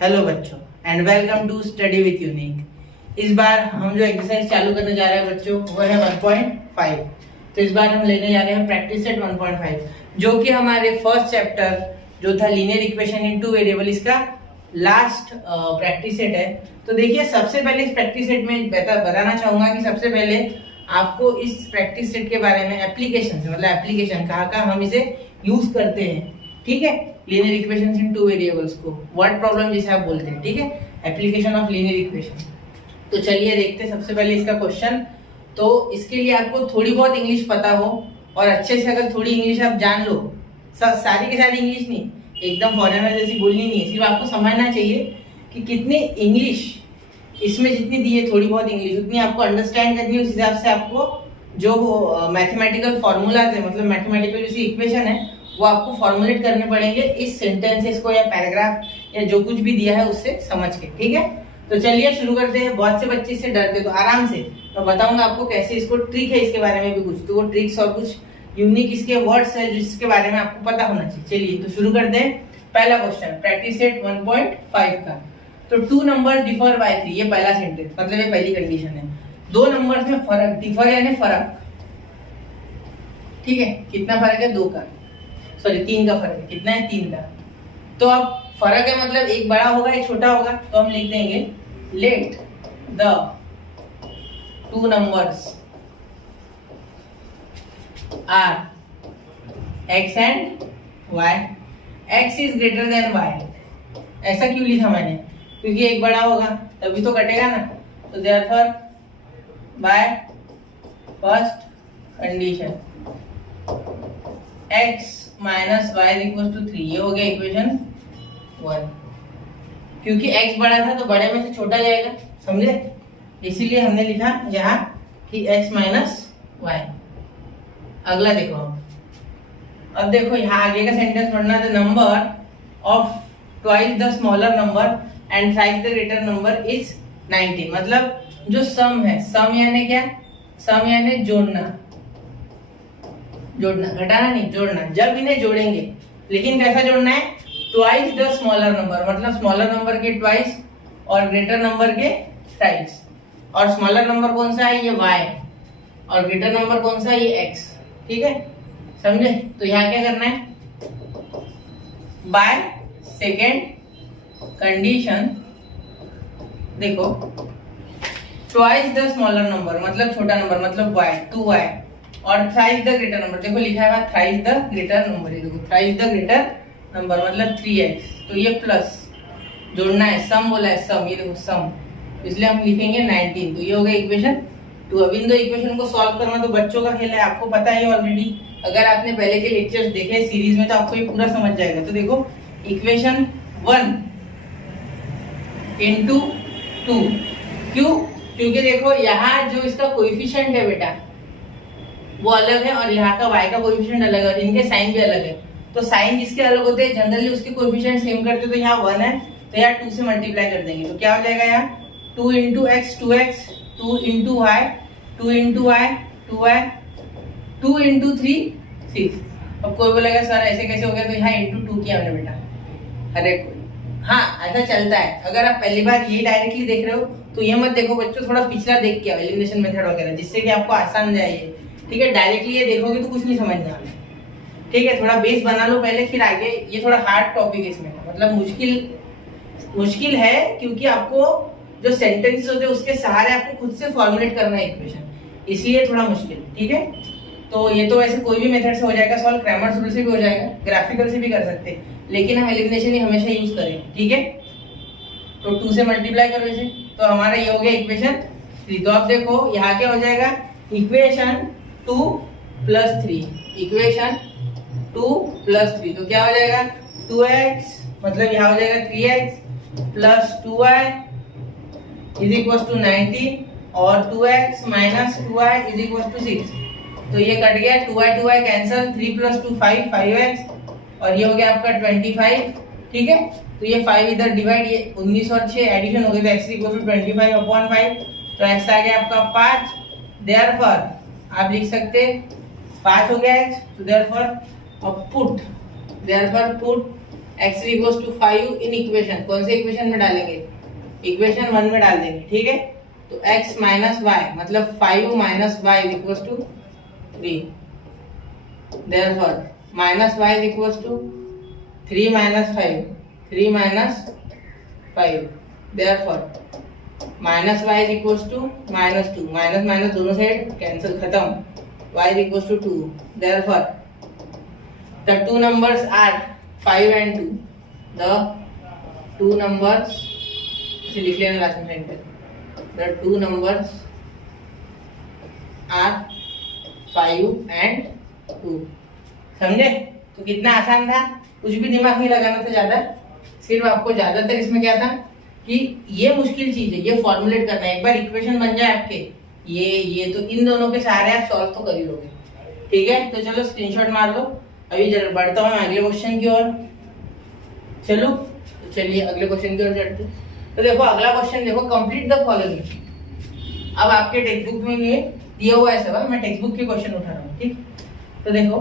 Hello बच्चों and welcome to study with Unique. इस बार हम जो एक्सरसाइज चालू करने जा रहे हैं बच्चों वो है 1.5। तो इस बार हम लेने जा रहे हैं प्रैक्टिस सेट 1.5 जो कि हमारे फर्स्ट चैप्टर जो था linear equation in two variable इसका लास्ट प्रैक्टिस सेट है। तो देखिए सबसे पहले इस प्रैक्टिस सेट में बताना चाहूंगा कि सबसे पहले आपको इस प्रैक्टिस सेट के बारे में एप्लीकेशन मतलब एप्लीकेशन कहाँ हम इसे यूज करते हैं, ठीक है। लीनियर इक्वेशंस इन टू वेरिएबल्स को वर्ड प्रॉब्लम जिसे आप बोलते हैं, ठीक है, एप्लीकेशन ऑफ लीनियर इक्वेशन। तो चलिए देखते हैं सबसे पहले इसका क्वेश्चन। तो इसके लिए आपको थोड़ी बहुत इंग्लिश पता हो और अच्छे से अगर थोड़ी इंग्लिश आप जान लो, सारी की सारी इंग्लिश नहीं, एकदम फॉरेनर जैसी बोलनी नहीं है, सिर्फ आपको समझना चाहिए कि कितनी इंग्लिश इसमें जितनी दी है थोड़ी बहुत इंग्लिश उतनी आपको अंडरस्टैंड करनी है। उस हिसाब से आपको जो मैथमेटिकल फॉर्मूलाज है मतलब मैथमेटिकल जो इक्वेशन है वो आपको फॉर्मुलेट करने पड़ेंगे इस सेंटेंसेस को या पैराग्राफ या जो कुछ भी दिया है उससे समझ के, ठीक है। तो चलिए शुरू करते हैं। बहुत से बच्चे इससे डरते तो आराम से मैं बताऊंगा आपको कैसे इसको ट्रिक है इसके बारे में भी कुछ, तो वो ट्रिक्स और कुछ यूनिक इसके वर्ड्स है जिसके बारे में आपको पता होना चाहिए। चलिए तो शुरू करते हैं। पहला क्वेश्चन प्रैक्टिस सेट 1.5 का। तो 2 नंबर डिफर बाय 3, ये पहला सेंटेंस मतलब ये पहली कंडीशन है। 2 नंबर्स में फर्क, डिफर यानी फर्क, ठीक है। कितना फर्क है? 2 का, सॉरी 3 का फर्क है। कितना है? 3 का। तो अब फर्क है मतलब एक बड़ा होगा एक छोटा होगा, तो हम लिख देंगे let the 2 numbers are x and y, x is greater than y. ऐसा क्यों लिखा मैंने? क्योंकि एक बड़ा होगा तभी तो कटेगा ना। तो therefore by first condition x minus y equal to 3, ये हो गया इक्वेशन 1। क्योंकि x बड़ा था तो बड़े में से छोटा जाएगा, समझे? इसीलिए हमने लिखा यहाँ कि x माइनस वाई। अगला देखो, अब देखो यहाँ आगे का सेंटेंस पढ़ना, the number of twice the smaller number and thrice the greater number is 19। मतलब जो सम है, सम यानी क्या? सम यानी जोड़ना, घटाना नहीं, जोड़ना। जब इन्हें जोड़ेंगे, लेकिन कैसा जोड़ना है? ट्वाइस द स्मॉलर नंबर, मतलब स्मॉलर नंबर के ट्वाइस और ग्रेटर नंबर के थ्राइस। और स्मॉलर नंबर कौन सा है? ये y, और ग्रेटर नंबर कौन सा है? ये x, ठीक है, समझे? तो यहाँ क्या करना है? बाय सेकेंड कंडीशन देखो, ट्वाइस द स्मॉलर नंबर मतलब छोटा नंबर मतलब y, 2y, और थ्राइस द ग्रेटर नंबर, देखो लिखा है थ्राइस द ग्रेटर नंबर, ये देखो थ्राइस द ग्रेटर नंबर मतलब 3x। तो ये प्लस जोड़ना है, सम बोला है, सम, ये देखो सम, इसलिए हम लिखेंगे 19। तो ये हो गया इक्वेशन 2। अब इन दो इक्वेशन को सॉल्व करना तो बच्चों का खेल है, आपको पता है ऑलरेडी। अगर आपने पहले के लेक्चर्स देखे सीरीज में तो आपको ये पूरा समझ जाएगा। तो देखो इक्वेशन 1 इंटू 2, क्यों? क्योंकि देखो यहाँ जो इसका कोएफिशिएंट है बेटा वो अलग है और यहाँ का y का कोएफिशिएंट अलग है और इनके साइन भी अलग है। तो साइन जिसके अलग होते हैं जनरली उसके कोएफिशिएंट सेम करते हैं। तो यहाँ 1 है तो यहाँ 2 से मल्टीप्लाई कर देंगे, तो क्या हो जाएगा? यहाँ 2 into x 2x, 2 into y 2 into y 2y, 2 into 3 6। अब कोई बोलेगा सर ऐसे कैसे हो गया? तो यहाँ इंटू 2 किया हमने बेटा, अरे हाँ ऐसा चलता है। अगर आप पहली बार ये डायरेक्टली देख रहे हो तो ये मत देखो बच्चों, थोड़ा पिछला देख के एलिमिनेशन मेथड वगैरह, जिससे कि आपको आसान जाए, ठीक है। डायरेक्टली ये देखोगे तो कुछ नहीं समझ में आना, ठीक है। थोड़ा बेस बना लो पहले, फिर आगे। ये थोड़ा हार्ड टॉपिक है इसमें, मतलब मुश्किल है क्योंकि आपको जो सेंटेंसेस होते हैं उसके सहारे आपको खुद से फॉर्मुलेट करना है इक्वेशन, इसलिए थोड़ा मुश्किल, ठीक है। तो ये तो ऐसे कोई भी मेथड से हो जाएगा सॉल्व, क्रैमर्स रूल से भी हो जाएगा, ग्राफिकल से भी कर सकते हैं, लेकिन हम एलिमिनेशन ही हमेशा यूज करेंगे, ठीक है। तो 2 से मल्टीप्लाई करो इसे, तो हमारा ये हो गया इक्वेशन 3। तो अब देखो यहाँ क्या हो जाएगा? इक्वेशन 2 प्लस 3, इक्वेशन 2 प्लस 3, तो क्या हो जाएगा? 2x मतलब यहाँ हो जाएगा 3x plus 2y is equal to 19 और 2x minus 2y is equal to 6। तो ये कट गया, 2y कैंसिल, 3 प्लस 2 5, 5x, और ये हो गया आपका 25, ठीक है। तो ये 5 इधर डिवाइड, ये 19 और 6 एडिशन हो गया, तो x इक्वल टू 25 अपॉन 5, तो x आ गया आपका 5। देयरफॉर आप लिख सकते 5 हो गया x, तो therefore put x equals to 5 in equation, कौन से इक्वेशन में डालेंगे, इक्वेशन 1 में डाल देंगे, ठीक है। तो x माइनस वाई मतलब 5 minus y equals to 3, therefore minus y is equals to 3 minus 5, 3 minus 5, therefore minus y is equals to -2, minus minus दोनों साइड कैंसिल, खत्म, y is equals to 2, therefore the two numbers are 5 and 2, the two numbers, इसे लिख लेना last में centre, the two numbers are 5 and 2, समझे। तो कितना आसान था, कुछ भी दिमाग नहीं लगाना था ज्यादा, सिर्फ आपको ज्यादातर इसमें क्या था कि ये मुश्किल चीज है, ये फॉर्मुलेट करना है। एक बार इक्वेशन बन जाए आपके ये तो इन दोनों के सहारे आप सॉल्व तो कर ही लोगे, ठीक है। तो चलो स्क्रीनशॉट मार लो। अभी जरा बढ़ता हूँ मैं अगले क्वेश्चन की ओर, चलो तो चलिए अगले क्वेश्चन की ओर चढ़ते। तो देखो अगला क्वेश्चन देखो, कंप्लीट द फॉलोइंग। अब आपके टेक्स्ट बुक में ये दिया हुआ है सब, मैं टेक्स्ट बुक के क्वेश्चन उठा रहा हूँ, ठीक। तो देखो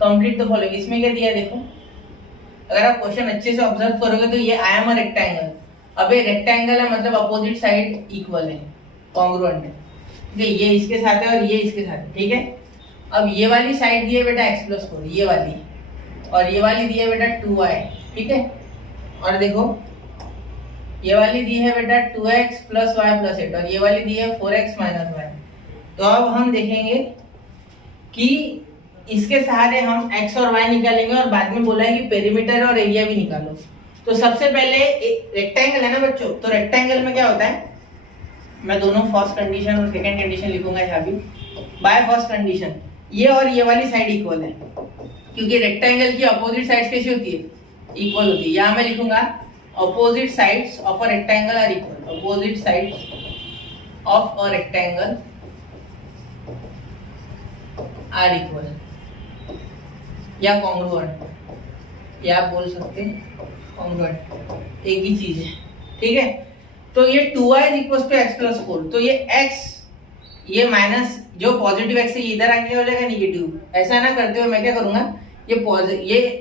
कंप्लीट द फॉलोइंग, इसमें क्या दिया है देखो, अगर आप क्वेश्चन अच्छे से ऑब्जर्व करोगे तो ये आई एम अ रेक्टेंगल, अब ये रेक्टेंगल है मतलब अपोजिट साइड इक्वल है, कॉन्ग्रुएंट है, ये इसके साथ है और ये इसके साथ है, ठीक है। अब ये वाली साइड दी है बेटा x+4, ये वाली, और ये वाली दी है बेटा 2y, ठीक है। और देखो ये वाली दी है बेटा 2x + y + 8, और ये वाली दी है 4x - y। तो अब हम देखेंगे कि इसके सहारे हम x और y निकालेंगे, और बाद में बोला है कि पेरीमीटर और एरिया भी निकालो। तो सबसे पहले रेक्टेंगल है ना बच्चों, तो रेक्टेंगल में क्या होता है, मैं दोनों फर्स्ट कंडीशन और सेकंड कंडीशन लिखूंगा यहाँ भी। बाय फर्स्ट कंडीशन ये और ये वाली साइड इक्वल है, क्योंकि रेक्टेंगल की अपोजिट साइड्स कैसी होती है, इक्वल होती है। यहाँ मैं लिखूंगा opposite sides of a rectangle are equal, opposite sides of a rectangle are equal, या कॉन्ग्रुएंट, या आप बोल सकते हैं कॉन्ग्रुएंट, एक ही चीज है, ठीक है। तो ये 2y = x+4, तो ये x ये माइनस जो पॉजिटिव x है ये इधर आके हो जाएगा निगेटिव, ऐसा ना करते हुए मैं क्या करूंगा, ये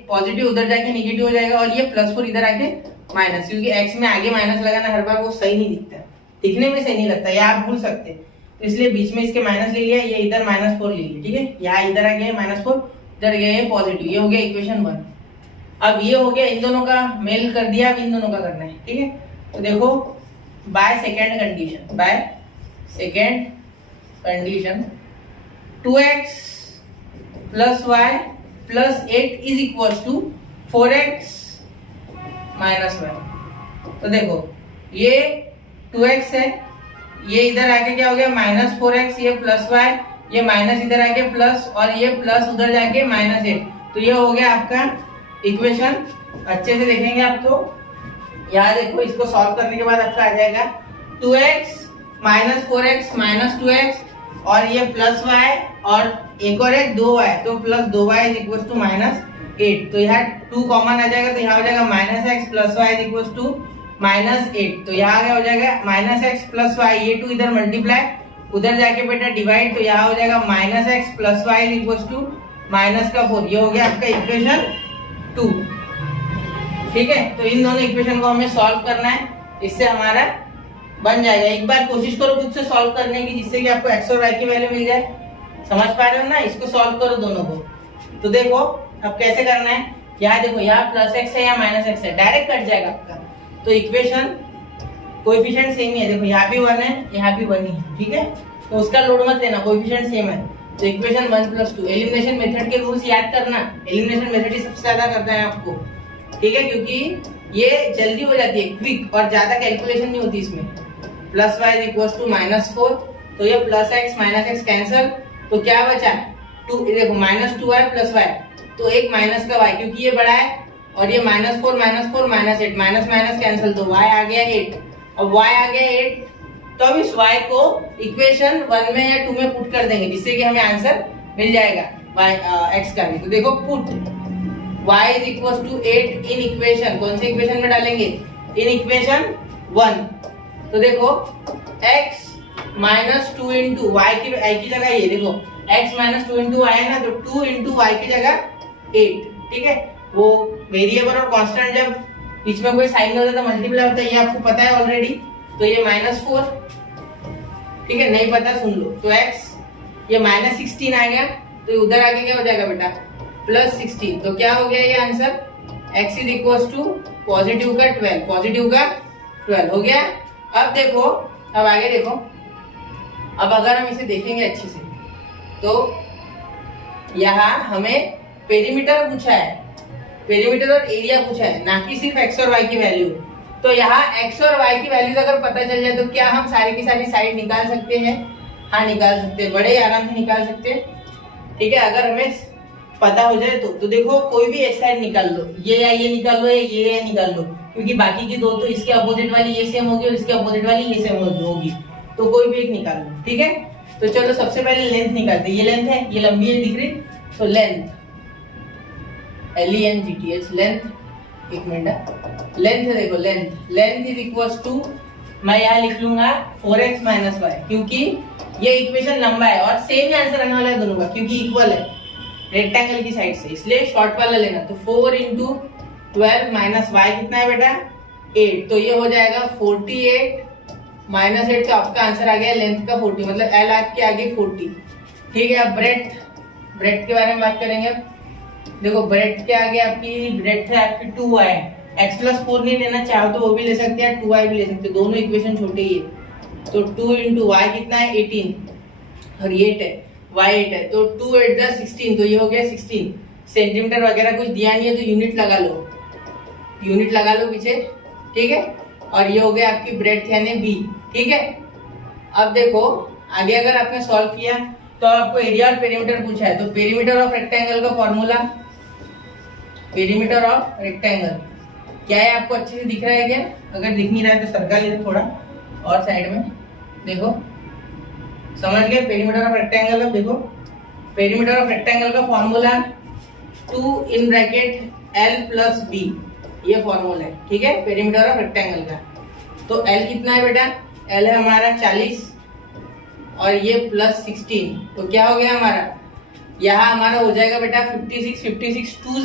पॉजिटिव उधर जाके निगेटिव हो जाएगा, और ये +4 इधर आके माइनस, क्योंकि x में आगे माइनस लगाना हर बार वो सही नहीं दिखता, दिखने में सही नहीं लगता, या आप भूल सकते हैं। तो इसलिए बीच में इसके माइनस ले लिया, ये इधर -4 ले लिया, ठीक है। यहाँ इधर आ गया -4, इधर गया ये पॉजिटिव, ये हो गया इक्वेशन 1। अब ये हो गया, इन दोनों का मेल कर दिया, अब इन दोनों का करना है, ठीक है। तो देखो by second condition 2x + y + 8 is equal to 4x - y। तो देखो ये 2x है, ये इधर आके क्या हो गया -4x, ये +y, ये माइनस इधर आके प्लस, और ये प्लस उधर जाके -8। तो ये हो गया आपका इक्वेशन। अच्छे से देखेंगे आप तो यहाँ देखो, इसको सॉल्व करने के बाद आपका आ जाएगा 2x - 4x - 2x, और ये +y, और एक और एक 2y, तो +2y = -8। तो यहाँ 2 कॉमन आ जाएगा, तो यहाँ हो जाएगा -x + y = -8। तो यहाँ क्या हो जाएगा -x + y, ये 2 इधर मल्टीप्लाई, उधर जाके बेटा डिवाइड, तो यहाँ हो जाएगा -x + y = -4। ये हो गया आपका इक्वेशन 2, ठीक है। तो इन दोनों इक्वेशन को हमें सॉल्व करना है, इससे हमारा बन जाएगा। एक बार कोशिश करो खुद से सॉल्व करने की, जिससे कि आपको x और y की वैल्यू मिल जाए। समझ पा रहे हो ना, इसको सॉल्व करो दोनों को। तो देखो अब कैसे करना है, यहाँ देखो यहाँ +x है या -x है, डायरेक्ट कट जाएगा आपका। तो इक्वेशन कोएफिशिएंट सेम ही है, देखो यहाँ भी 1 है, यहाँ भी 1 ही है, ठीक है। तो उसका लोड मत लेना, कोएफिशिएंट सेम है। तो इक्वेशन 1 + 2, एलिमिनेशन मेथड के रूल्स याद करना, एलिमिनेशन मेथड ही सबसे ज्यादा करता है आपको, ठीक है, क्योंकि ये जल्दी हो जाती है, क्विक, और ज्यादा कैलकुलेशन नहीं होती इसमें। +y = -4, तो ये +x - x कैंसल, तो क्या बचा 2, देखो -2y + y, तो एक माइनस का y, क्योंकि ये बड़ा है, और ये -4 - 4 -8, माइनस माइनस कैंसल, तो y आ गया 8। अब y आ गया 8, तो अब इस y को इक्वेशन 1 में या 2 में पुट कर देंगे, जिससे कि हमें आंसर मिल जाएगा y x का भी। तो देखो पुट y = 8 इन इक्वेशन, कौन से इक्वेशन में डालेंगे, इन इक्वेशन 1। तो देखो x - 2 × y की जगह ये देखो x - 2 × y है ना, तो 2 × y की जगह 8, ठीक है। वो वेरिएबल और कांस्टेंट जब बीच में कोई साइन होता है तो मल्टीप्लाई होता है, ये आपको पता है ऑलरेडी। तो ये -4, ठीक है, नहीं पता सुन लो। तो x ये -16 आ गया, तो उधर आगे क्या हो जाएगा बेटा +16। तो क्या हो गया ये answer, x is equal to positive का 12, पॉजिटिव का 12 हो गया। अब देखो, अब आगे देखो, अब अगर हम इसे देखेंगे अच्छे से तो यहाँ हमें पेरीमीटर पूछा है, पेरीमीटर और एरिया पूछा है, ना कि सिर्फ x और y की वैल्यू। तो यहाँ x और y की वैल्यू अगर पता चल जाए तो क्या हम सारी की सारी साइड निकाल सकते हैं? हाँ निकाल सकते हैं, बड़े आराम से निकाल सकते हैं, ठीक है, अगर हमें पता हो जाए तो देखो कोई भी एक साइड निकाल लो, ये या ये निकाल लो, ये निकाल लो, क्योंकि बाकी की दो तो इसके अपोजिट वाली ये सेम होगी और इसके अपोजिट वाली ये सेम होगी, तो कोई भी एक निकाल लो, ठीक है। तो चलो सबसे पहले लेंथ निकालते हैं। ये लेंथ है, ये लंबी है, दिख रही, तो लेंथ LENGTH लेंथ, एक मिनट, लेंथ देखो, लेंथ इज इक्वल टू, मैं यहाँ लिख लूंगा 4x - y, क्योंकि ये इक्वेशन लंबा है और सेम ही आंसर आने वाला है दोनों का, क्योंकि इक्वल है रेक्टेंगल की साइड से, इसलिए शॉर्ट वाला लेना। तो 4 × 12 - y कितना है बेटा 8, तो ये हो जाएगा 48 -8, तो आपका आंसर आ गया लेंथ का 40, मतलब L आपके आगे 40, ठीक है। अब ब्रेथ के बारे में बात करेंगे। देखो ब्रेथ के आगे आपकी ब्रेथ है आपकी 2y, x+4 नहीं लेना चाहो तो वो भी ले सकते हैं, 2y भी ले सकते हैं, दोनों इक्वेशन छोटे ही है। तो 2 × y कितना है 18 और ये 8 है, y 8 है, तो 2 8 × 16, तो ये हो गया 16। सेंटीमीटर वगैरह कुछ दिया नहीं है तो यूनिट लगा लो पीछे, ठीक है। और ये हो गया आपकी ब्रेथ यानी b, ठीक है। अब देखो आगे अगर आपने सॉल्व किया तो आपको एरिया और पेरीमीटर पूछा है, तो पेरीमीटर ऑफ रेक्टेंगल का फॉर्मूला, पेरीमीटर ऑफ रेक्टेंगल क्या है आपको अच्छे से दिख रहा है क्या? अगर दिख नहीं रहा है तो सर्कल ले थोड़ा और साइड में, देखो समझ गए पेरीमीटर ऑफ रेक्टेंगल। अब देखो पेरीमीटर ऑफ रेक्टेंगल का फॉर्मूला 2 × L + B, ये फॉर्मूला है, ठीक है, पेरीमीटर ऑफ रेक्टेंगल का। तो L कितना है बेटा, L है हमारा 40 और ये +16, तो क्या हो गया हमारा, यहाँ हमारा हो जाएगा बेटा 56, 56 2 ×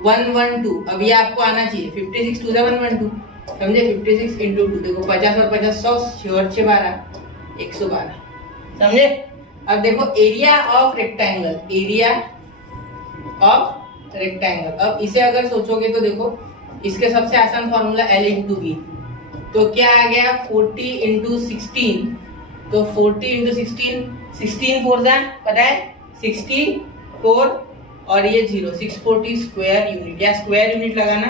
112। अब ये आपको आना चाहिए 56 2 × 112, समझे, 56 × 2, देखो 50 और 50 100, 6 और 6 12, 112, समझे। अब देखो area of rectangle, area of rectangle, अब इसे अगर सोचोगे तो देखो इसके सबसे आसान फॉर्मूला L × B, तो क्या आ गया 40 × 16, तो 40 × 16, 16 4 पता है 64 और ये 0, 640 स्क्वायर यूनिट, या स्क्वायर यूनिट लगाना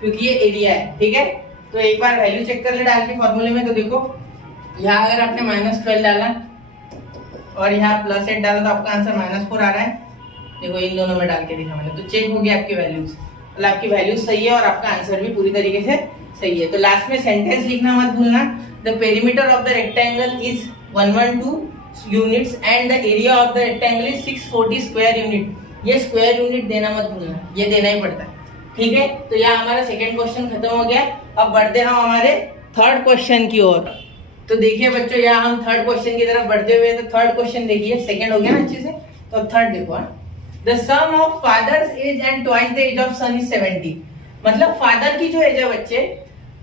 क्योंकि ये एरिया है, ठीक है। तो एक बार वैल्यू चेक कर ले डाल के फॉर्मूले में, तो देखो यहाँ अगर आपने -12 डाला और यहाँ +8 डाला तो आपका आंसर -4 आ रहा है, देखो इन दोनों में डाल के दिखा मैंने, तो चेक हो गया आपकी वैल्यूज, मतलब आपकी वैल्यूज सही है और आपका आंसर भी पूरी तरीके से सही है। तो लास्ट में सेंटेंस लिखना मत भूलना, the perimeter of the rectangle is 112 units and the area of the rectangle is 640 square unit, ये स्क्वायर यूनिट देना मत भूलना, ये देना ही पड़ता है, ठीक है। तो यहाँ हमारा सेकंड क्वेश्चन खत्म हो गया। अब बढ़ते हम हमारे थर्ड क्वेश्चन की ओर। तो देखिए बच्चों यहाँ हम थर्ड क्वेश्चन की तरफ बढ़ते हुए, तो थर्ड क्वेश्चन देखिए, सेकंड हो गया ना अच्छे से, तो थर्ड देखो, the sum of father's age and twice the age of son is 70, मतलब फादर की जो एज है बच्चे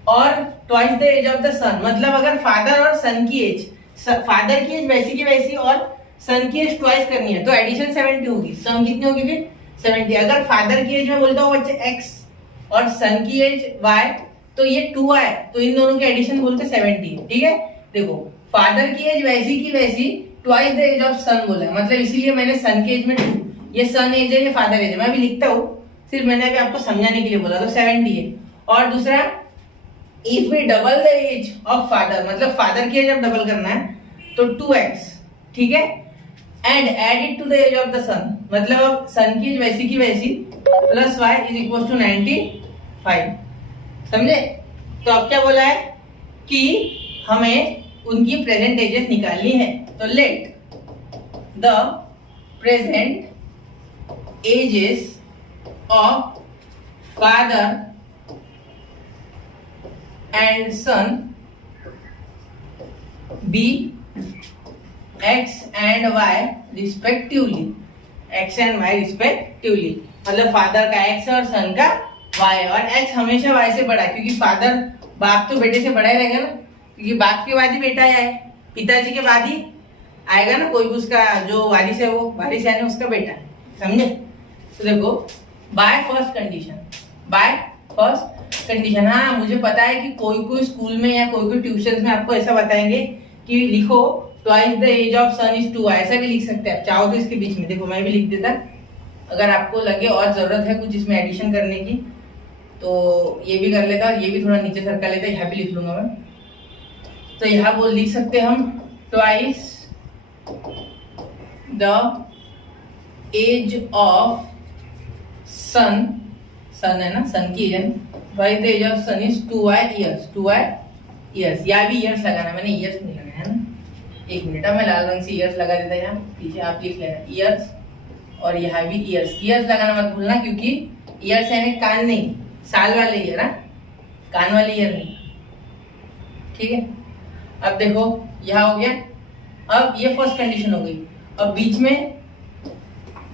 और twice the age of the son, मतलब अगर फादर और सन की एज, फादर की एज वैसी की वैसी और सन की एज ट्वाइस करनी है तो एडिशन 70 होगी, सम कितनी होगी फिर 70। अगर फादर की एज में बोलता हूँ बच्चे x और सन की एज y, तो ये 2y, तो इन दोनों की एडिशन बोलते 70, ठीक है। देखो फादर की एज वैसी की वैसी ट्वाइस द एज ऑफ सन बोला है, मतलब इसीलिए मैंने सन की एज में 2, ये सन एज है, ये फादर एज है, मैं अभी लिखता हूँ, सिर्फ मैंने अभी आपको समझाने के लिए बोला, तो 70 है। और दूसरा if we double the age of father, मतलब फादर की एज अब डबल करना है तो 2x, ठीक है, and add it to the age of the son, मतलब अब सन की एज वैसी की वैसी plus y is equal to 95, समझे। तो अब क्या बोला है कि हमें उनकी प्रेजेंट एजेस निकालनी है, तो let the present ages of father and son be x and y respectively, x and y respectively, मतलब फादर का एक्स और सन का वाई, और एक्स हमेशा वाई से बड़ा, क्योंकि फादर बाप तो बेटे से बड़ा ही रहेगा ना, क्योंकि बाप के बाद ही बेटा आए, पिताजी के बाद ही आएगा ना कोई भी उसका जो वारिस है, वो वारिस यानी उसका बेटा, समझे। तो देखो बाय फर्स्ट कंडीशन, हाँ मुझे पता है कि कोई स्कूल में या कोई ट्यूशन में आपको ऐसा बताएंगे कि लिखो twice the age of son is 2, ऐसा भी लिख सकते हैं आप चाहो तो इसके बीच में। देखो मैं भी लिख देता, अगर आपको लगे और जरूरत है कुछ इसमें एडिशन करने की तो ये भी कर लेता, और ये भी थोड़ा नीचे सरका लेता, यहाँ भी लिख लूंगा मैं। तो यहाँ लिख सकते हम twice the age of son है ना, सन की age, twice the age of son is 2i years, या भी ईयर्स लगाना, मैंने ईयर्स नहीं लगाया है ना, एक मिनट मैं लाल रंग से ईयर्स लगा देता, यहाँ पीछे आप लिख लेना ईयर्स, और यहाँ भी ईयर्स लगाना मत भूलना, क्योंकि ईयर्स यानी कान नहीं, साल वाले ईयर, कान वाले ईयर नहीं, ठीक है। अब देखो यहाँ हो गया, अब ये फर्स्ट कंडीशन हो गई। अब बीच में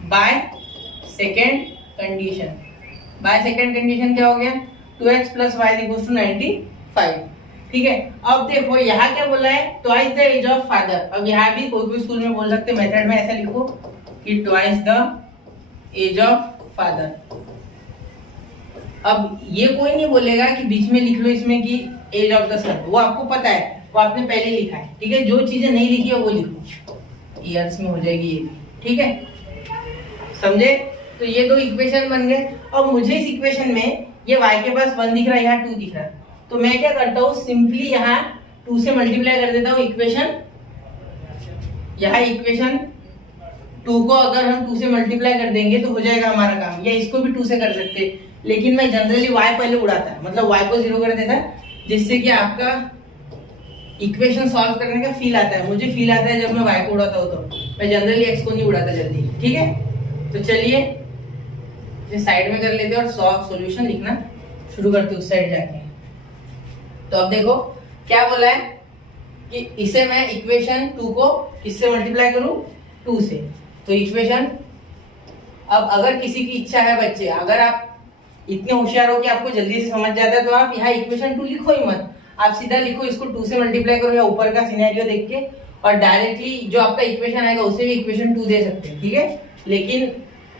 बाय सेकेंड कंडीशन क्या हो गया, 2x + y = 95, ठीक है। अब देखो यहाँ क्या बोला है, twice the age of father. अब यहाँ भी कोई स्कूल में बोल सकते मेथड में ऐसा लिखो कि twice the age of father. अब ये कोई नहीं बोलेगा कि बीच में लिख लो इसमें कि एज ऑफ द सन, वो आपको पता है, वो आपने पहले लिखा है, ठीक है। जो चीजें नहीं लिखी है वो लिखो, ईयर्स में हो जाएगी ये भी, ठीक है, समझे। तो ये दो इक्वेशन बन गए। अब मुझे इस इक्वेशन में ये y के पास 1 दिख रहा है, यहाँ 2 दिख रहा है, तो मैं क्या करता हूँ, सिंपली यहाँ 2 से मल्टीप्लाई कर देता हूँ इक्वेशन। यहाँ इक्वेशन 2 को अगर हम 2 से मल्टीप्लाई कर देंगे तो हो जाएगा हमारा काम, या इसको भी 2 से कर सकते, लेकिन मैं जनरली y पहले उड़ाता है, मतलब y को 0 कर देता है, जिससे कि आपका इक्वेशन सॉल्व करने का फील आता है। मुझे फील आता है जब मैं y को उड़ाता हूँ, तो मैं जनरली x को नहीं उड़ाता जल्दी, ठीक है। तो चलिए इसे साइड में कर लेते हैं और सॉल्यूशन लिखना शुरू करते उस साइड जाके। तो अब देखो क्या बोला है कि इसे मैं इक्वेशन 2 को किससे मल्टीप्लाई करूं, 2 से। तो इक्वेशन, अब अगर किसी की इच्छा है बच्चे, अगर आप इतने होशियार हो कि आपको जल्दी से समझ जाता है, तो आप यहाँ इक्वेशन 2 लिखो ही मत, आप सीधा लिखो इसको 2 से मल्टीप्लाई करो, या ऊपर का सिनेरियो देख के, और डायरेक्टली जो आपका इक्वेशन आएगा उसे भी इक्वेशन 2 दे सकते हैं, ठीक है। लेकिन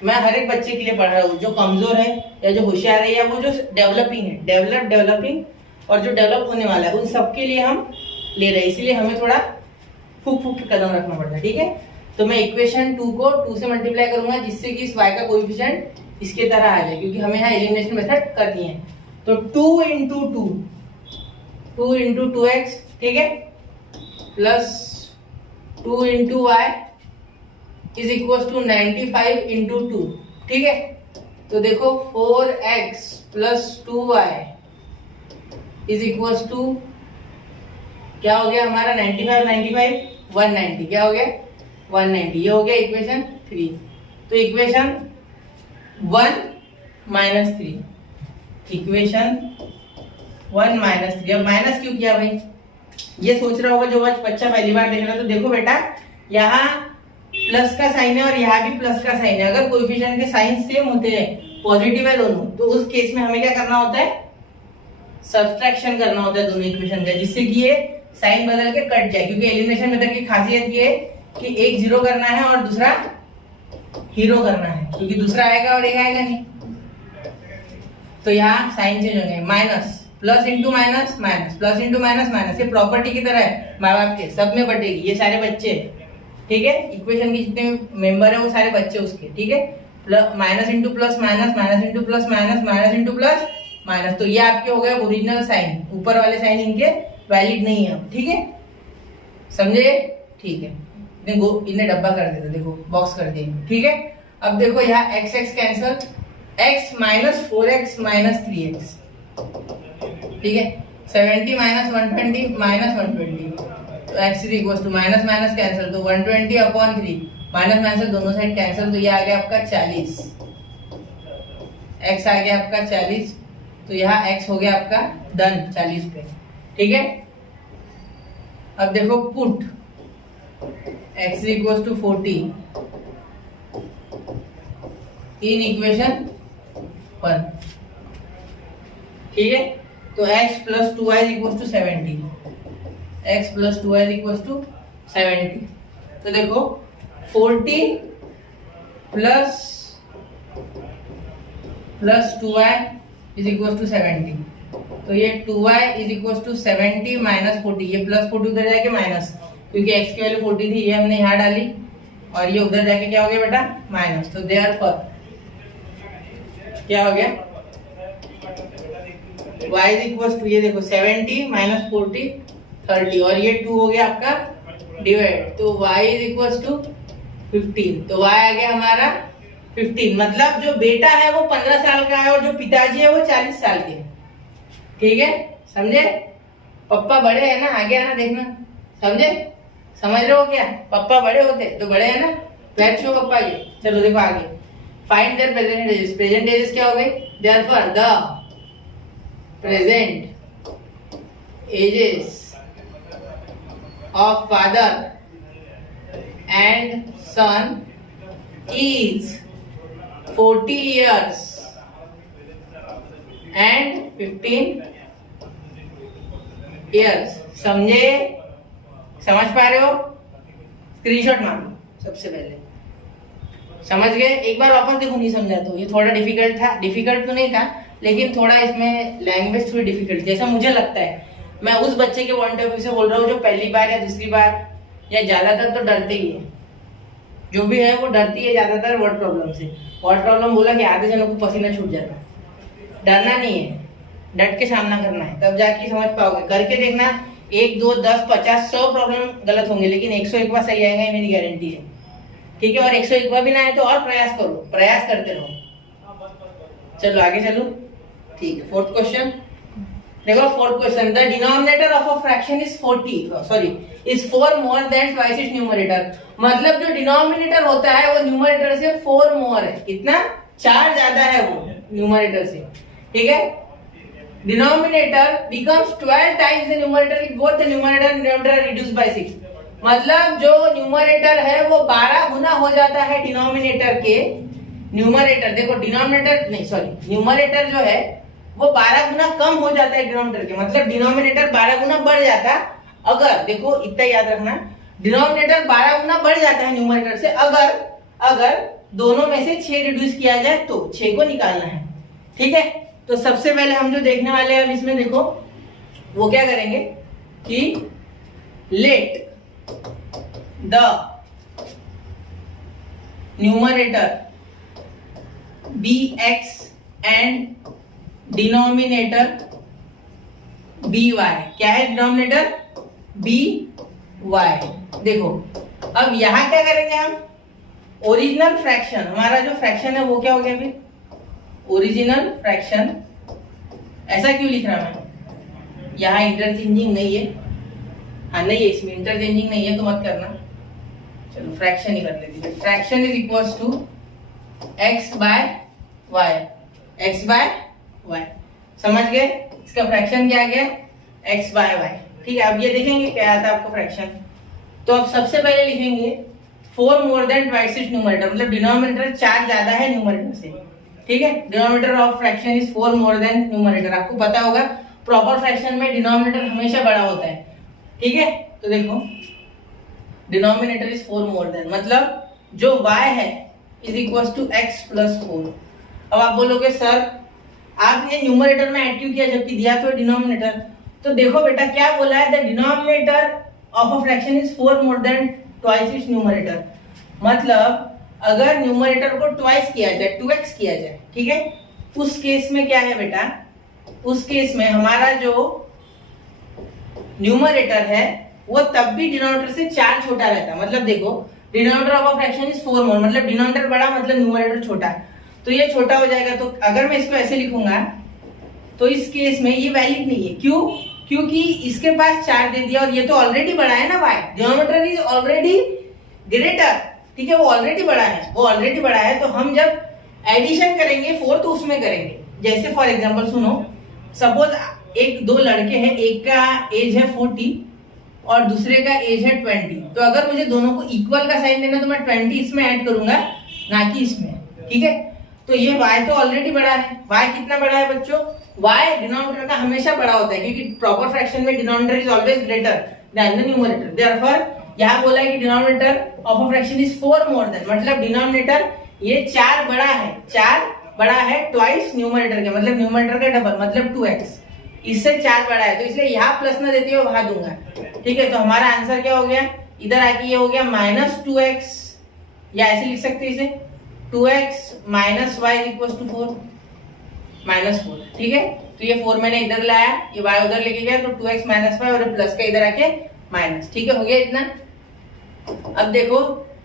मैं हर एक बच्चे के लिए पढ़ रहा हूँ, जो कमजोर है या जो होशियार है या वो जो डेवलपिंग है, डेवलपिंग और जो डेवलप होने वाला है, उन सबके लिए हम ले रहे हैं, इसीलिए हमें थोड़ा फूक के कदम रखना पड़ता है, ठीक है। तो मैं इक्वेशन 2 को 2 से मल्टीप्लाई करूंगा, जिससे कि इस y का कोएफिशिएंट इसके तरह आ जाए, क्योंकि हमें यहाँ एलिमिनेशन मेथड करनी है। तो 2 into 2x, ठीक है, plus 2 into y is equal to 95 into 2, ठीक है। तो देखो 4x + 2y is equal to क्या हो गया हमारा, 95 190, क्या हो गया 190, ये हो गया इक्वेशन 3। तो इक्वेशन 1 - 3, इक्वेशन 1 - 3। अब माइनस क्यों किया भाई, ये सोच रहा होगा जो बच्चा पहली बार देख रहा है। तो देखो बेटा, यहाँ प्लस का साइन है और यहाँ भी प्लस का साइन है, अगर कोएफिशिएंट के साइन सेम होते हैं, पॉजिटिव है दोनों, तो उस केस में हमें क्या करना होता है, सब्सट्रैक्शन करना होता है दोनों इक्वेशन का, जिससे कि ये साइन बदल के कट जाए। क्योंकि एलिमिनेशन मेथड की खासियत ये है कि एक 0 करना है और दूसरा हीरो करना है, क्योंकि दूसरा आएगा और एक आएगा नहीं। तो यहाँ साइन चेंज होंगे, minus plus into minus minus, plus into minus minus, ये प्रॉपर्टी की तरह है, माँ बाप के सब में बटेगी, ये सारे बच्चे, ठीक है, इक्वेशन के जितने मेंबर है वो सारे बच्चे उसके, ठीक है। Minus into plus minus, minus into plus minus, minus into plus minus, तो ये आपके हो गए ओरिजिनल साइन, ऊपर वाले साइन इनके वैलिड नहीं है, ठीक है, समझे, ठीक है। इन्हें डब्बा कर देते, देखो बॉक्स कर दिए, ठीक है। अब देखो यहाँ x x cancel, x - 4x - 3x, ठीक है, 70 - 120 - 120, तो x = माइनस माइनस कैंसिल, तो 120/3, माइनस माइनस दोनों साइड कैंसिल, तो ये आ गया आपका 40, x आ गया आपका 40, तो यहाँ x हो गया आपका डन 40 पे, ठीक है। अब देखो पुट x = 40, इन इक्वेशन 1, ठीक है। तो x plus 2y is equal to 70, x plus 2y is equal to 70। तो देखो 40 plus 2y is equal to 70, तो ये 2y is equal to 70 minus 40, ये प्लस 40 उधर जाके माइनस, क्योंकि x की वैल्यू 40 थी, ये हमने यहाँ डाली और ये उधर जाके क्या हो गया बेटा, माइनस। तो देयरफॉर क्या हो गया, y इज इक्वल टू, ये देखो 70 माइनस 40 30, और ये 2 हो गया आपका डिवाइड, तो y इज इक्वल टू 15। तो y आ गया हमारा 15, मतलब जो बेटा है वो 15 साल का है और जो पिताजी है वो 40 साल के, ठीक है, समझे। पप्पा बड़े है ना, आगे आना देखना, समझे, समझ रहे हो क्या, पप्पा बड़े होते तो बड़े है ना, पैर छो पप्पा के। चलो देखो आगे, find their present ages. Present ages क्या हो गई, therefore the present ages of father and son is 40 years and 15 years। समझे, समझ पा रहे हो, स्क्रीनशॉट मार लो सबसे पहले, समझ गए। एक बार वापस देखो, नहीं समझा तो, ये थोड़ा डिफिकल्ट था, डिफिकल्ट तो नहीं था लेकिन थोड़ा इसमें लैंग्वेज थोड़ी डिफिकल्ट जैसा मुझे लगता है। मैं उस बच्चे के पॉइंट ऑफ व्यू से बोल रहा हूँ जो पहली बार या दूसरी बार या ज्यादातर तो डरते ही है, जो भी है वो डरती है ज्यादातर वर्ड प्रॉब्लम से। वर्ड प्रॉब्लम बोला कि आधे जनों को पसीना छूट जाता है, डरना नहीं है, डट के सामना करना है, तब जाके समझ पाओगे। करके देखना, 1 2 10 50 100 प्रॉब्लम गलत होंगे लेकिन 101 बार सही आएगा, मेरी गारंटी है, ठीक है। और 101 बार भी ना आए तो और प्रयास करो, प्रयास करते रहो। चलो आगे चलो, ठीक है। फोर्थ क्वेश्चन देखो, fourth question, the denominator of a fraction is 4 more than twice its numerator. मतलब जो डिनोमिनेटर होता है वो न्यूमरेटर से 4 मोर है, कितना, 4 ज्यादा है वो न्यूमरेटर से, ठीक है। Denominator becomes 12 times the numerator if both the numerator and denominator are reduced by 6। मतलब जो न्यूमरेटर है वो 12 गुना हो जाता है डिनोमिनेटर के। न्यूमरेटर देखो, डिनोमिनेटर नहीं सॉरी न्यूमरेटर जो है वो 12 गुना कम हो जाता है डिनोमिनेटर के, मतलब डिनोमिनेटर 12 गुना बढ़ जाता। अगर देखो इतना याद रखना, डिनोमिनेटर 12 गुना बढ़ जाता है न्यूमरेटर से अगर दोनों में से 6 रिड्यूस किया जाए तो 6 को निकालना है, ठीक है। तो सबसे पहले हम जो देखने वाले हैं इसमें देखो, वो क्या करेंगे कि let the numerator be x and denominator be y. क्या है डिनोमिनेटर, बी वाई। देखो अब यहां क्या करेंगे हम, ओरिजिनल फ्रैक्शन, हमारा जो फ्रैक्शन है वो क्या हो गया फिर, ओरिजिनल फ्रैक्शन। ऐसा क्यों लिख रहा मैं, यहाँ इंटरचेंजिंग नहीं है, हाँ नहीं है इसमें इंटरचेंजिंग नहीं है तो मत करना। चलो फ्रैक्शन ही कर लेते हैं। Fraction is equal to x by y, x by y, समझ गए। इसका फ्रैक्शन क्या आ गया, एक्स बाय वाई, ठीक है। अब ये देखेंगे क्या आता है आपको फ्रैक्शन। तो अब सबसे पहले लिखेंगे 4 more than twice its numerator, मतलब डिनोमिनेटर 4 ज्यादा है न्यूमरेटर से, ठीक है। Denominator of fraction is 4 more than numerator. आपको पता होगा प्रॉपर फ्रैक्शन में डिनोमिनेटर हमेशा बड़ा होता है, ठीक है। तो देखो डिनोमिनेटर इज 4 मोर देन, मतलब जो y है is equal to x plus 4। अब आप बोलोगे सर आपने न्यूमरेटर में ऐड क्यों किया जबकि दिया तो डिनोमिनेटर। तो देखो बेटा क्या बोला है, the denominator of a fraction is 4 more than twice its numerator. मतलब अगर न्यूमरेटर को ट्वाइस किया जाए, 2x किया जाए, ठीक है, उस केस में क्या है बेटा, उस केस में हमारा जो न्यूमरेटर है वो तब भी डिनोमिनेटर से 4 छोटा रहता है। मतलब देखो denominator of a fraction is 4 मोर, मतलब डिनोमिनेटर बड़ा मतलब न्यूमरेटर छोटा, तो ये छोटा हो जाएगा। तो अगर मैं इसको ऐसे लिखूंगा तो इस केस में ये वैलिड नहीं है, क्यों, क्योंकि इसके पास 4 दे दिया और ये तो ऑलरेडी बड़ा है ना, y denominator is already greater, ठीक है, वो ऑलरेडी बड़ा है, वो ऑलरेडी बड़ा है। तो हम जब एडिशन करेंगे 4 तो उसमें करेंगे, जैसे फॉर एग्जांपल सुनो, सपोज एक दो लड़के हैं, एक का एज है 40 और दूसरे का एज है 20, तो अगर मुझे दोनों को इक्वल का साइन देना तो मैं 20 इसमें ऐड करूंगा ना कि इसमें, ठीक है। तो ये y तो ऑलरेडी बड़ा है। y कितना बड़ा है बच्चों? y डिनोमिनेटर का हमेशा बड़ा होता है, क्योंकि प्रॉपर फ्रैक्शन में denominator is always greater than the numerator. Therefore यहाँ बोला है कि denominator of a fraction is 4 more than, मतलब डिनोमिनेटर ये 4 बड़ा है, 4 बड़ा है ट्वाइस न्यूमरेटर के, मतलब न्यूमरेटर का डबल, मतलब 2x, इससे 4 बड़ा है, तो इसलिए यहाँ प्लस ना देते हुए वहां दूंगा। ठीक है, तो हमारा आंसर क्या हो गया? इधर आके ये हो गया -2x, या ऐसे लिख सकते हैं इसे 2x minus y equal to 4, -4। ठीक है, तो ये 4 मैंने इधर लाया, ये y उधर लेके गया, तो 2x माइनस y, और प्लस का इधर आके माइनस। ठीक है, हो गया इतना। अब देखो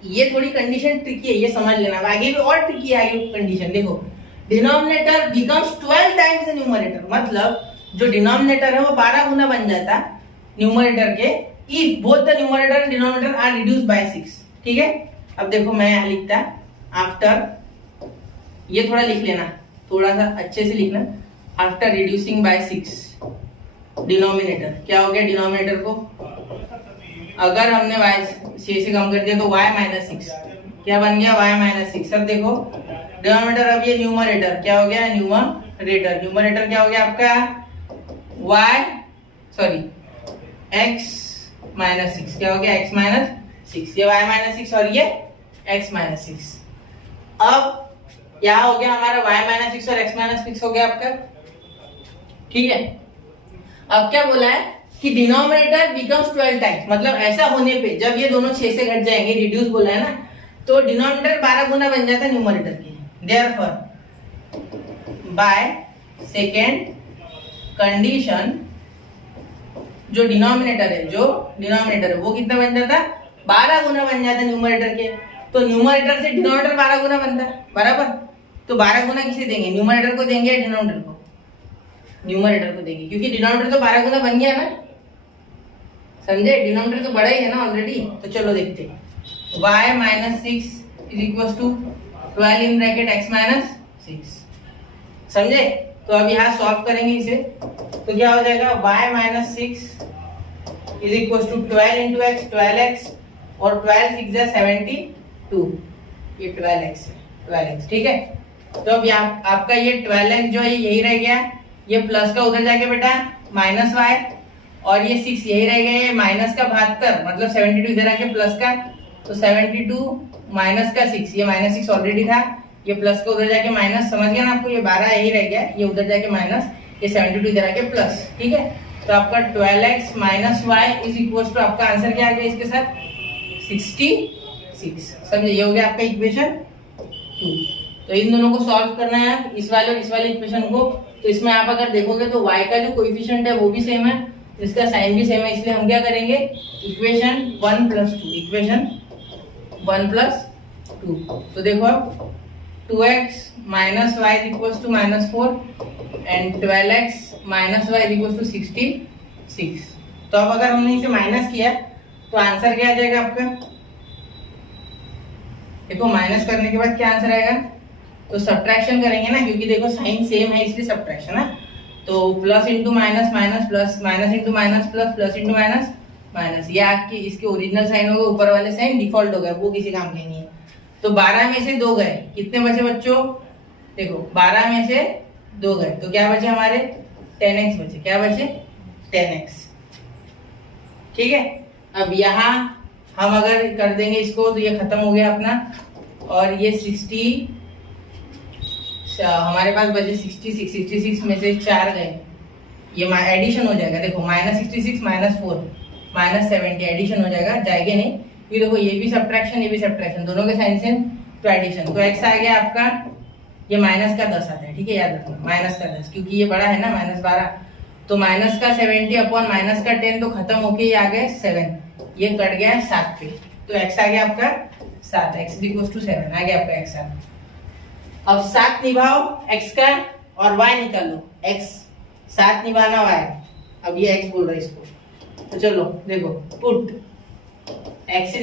ये थोड़ी कंडीशन ट्रिकी है, ये समझ लेना, आगे भी और ट्रिकी है आगे कंडीशन। देखो denominator becomes 12 times the numerator, मतलब जो डिनोमिनेटर है वो 12 गुना बन जाता न्यूमरेटर के, if both the numerator and denominator are reduced by 6। ठीक है, अब देखो मैं यहाँ लिखता आफ्टर, ये थोड़ा लिख लेना, थोड़ा सा अच्छे से लिखना, आफ्टर रिड्यूसिंग बाय 6 डिनोमिनेटर, क्या हो गया डिनोमिनेटर को, अगर हमने y 6 से कम कर दिया तो y -6, क्या बन गया y -6। अब देखो डिनोमिनेटर, अब ये न्यूमरेटर क्या हो गया न्यूमरेटर, न्यूमरेटर क्या हो गया आपका x -6, क्या हो गया x -6, ये y -6 और ये x -6। अब यहाँ हो गया हमारा y -6 और x -6 हो गया आपका। ठीक है, अब क्या बोला है कि डिनोमिनेटर बिकम्स 12 टाइम्स, मतलब ऐसा होने पे जब ये दोनों 6 से घट जाएंगे, रिड्यूस बोला है ना, तो डिनोमिनेटर 12 गुना बन जाता है न्यूमरेटर के। देयरफॉर बाय सेकेंड कंडीशन जो डिनोमिनेटर है वो कितना बन जाता है 12 गुना बन जाता है न्यूमरेटर के, तो न्यूमरेटर से डिनोमिनेटर 12 गुना बनता है बराबर। तो 12 गुना किसे देंगे, न्यूमरेटर को देंगे या डिनोमिनेटर को? न्यूमरेटर को देंगे, क्योंकि डिनोमिनेटर तो 12 गुना बन गया ना, समझे, डिनोमिनेटर तो बड़ा ही है ना ऑलरेडी। तो चलो देखते हैं, y -6 is equal to 12 in bracket x -6, समझे। तो अब यहाँ सॉल्व करेंगे इसे, तो क्या हो जाएगा y -6 is equal to 12 into x, 12x, और 12 6 जा 72, ये 12x है, 12x। ठीक है, तो अब यहाँ आपका ये 12x जो है यही रह गया, ये प्लस का उधर जाके बेटा -y, और ये 6 यही रह गया, ये माइनस का 72, मतलब 72 इधर आके प्लस का, तो 72 माइनस का 6, ये -6 ऑलरेडी था, ये प्लस का उधर जाके माइनस, समझ गया ना आपको, ये 12 यही रह गया, ये उधर जाके माइनस, ये 72 इधर आके प्लस। ठीक है, तो आपका 12x minus y is equal to, आपका आंसर क्या आ गया इसके साथ 66, समझे, ये हो गया आपका इक्वेशन 2। तो इन दोनों को सॉल्व करना है, इस वाले और इस वाले इक्वेशन को। तो इसमें आप अगर देखोगे तो y का जो कोएफिशिएंट है वो भी सेम है, इसका साइन भी सेम है, इसलिए हम क्या करेंगे इक्वेशन 1 + 2, इक्वेशन 1 + 2। तो देखो अब 2x minus y is equal to -4 and 12x minus y is equal to 66। तो अब अगर हमने इसे माइनस किया तो आंसर क्या आ जाएगा आपका, देखो माइनस करने के बाद क्या आंसर आएगा, तो सब्ट्रैक्शन करेंगे ना, क्योंकि देखो साइन सेम है इसलिए सब्ट्रैक्शन है, तो plus into minus minus plus, minus into minus plus, plus into minus minus, ये आपकी इसके ओरिजिनल साइन हो गए, ऊपर वाले साइन डिफॉल्ट हो गए, वो किसी काम के नहीं है। तो 12 में से 2 गए, कितने बचे बच्चों, देखो 12 में से 2 गए, तो क्या बचे हमारे 10x बचे, क्या बचे 10x। ठीक है, अब यहाँ हम अगर कर देंगे इसको तो ये खत्म हो गया अपना, और ये 60 हमारे पास बचे 66 में से 4 गए, ये एडिशन हो जाएगा, देखो -66 -4 -70 एडिशन हो जाएगा, जाएगा नहीं, ये देखो ये भी सब्ट्रैक्शन, ये भी सब्ट्रैक्शन, दोनों के साइन सेम, तो एडिशन, तो x आ गया आपका, ये माइनस का 10 आता है। ठीक है, याद रखना माइनस का 10, क्योंकि ये बड़ा है ना -12, तो माइनस का 70 अपॉन माइनस का 10, तो खत्म होके ये आ गए 7, ये कट गया 7 पे, तो x आ गया आपका 7, x = 7 आ गया आपका x। अब 7 निभाओ x का और y निकाल लो, x 7 निभाना y, अब ये x बोल रहा है इसको, तो चलो देखो पुट x =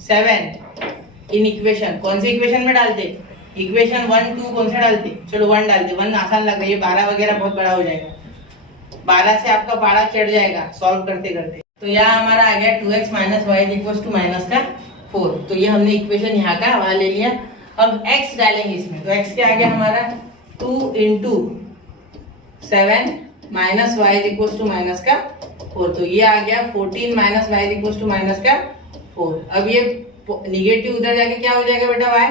7 इन इक्वेशन, कौन से इक्वेशन में डालते, इक्वेशन 1 2 कौन सा डालते, चलो 1 डालते, 1 आसान लग रहा है, ये 12 वगैरह बहुत बड़ा हो जाएगा, 12 से आपका पारा चढ़ जाएगा सॉल्व करते करते। तो यहाँ हमारा आ गया 2x - y = -4, तो ये हमने इक्वेशन यहाँ का वहां ले लिया। अब x डालेंगे इसमें, तो x क्या आ गया हमारा 2 into 7 minus y is equal to minus का 4, तो ये आ गया 14 minus y is equal to minus का 4। अब ये निगेटिव उधर जाके क्या हो जाएगा बेटा y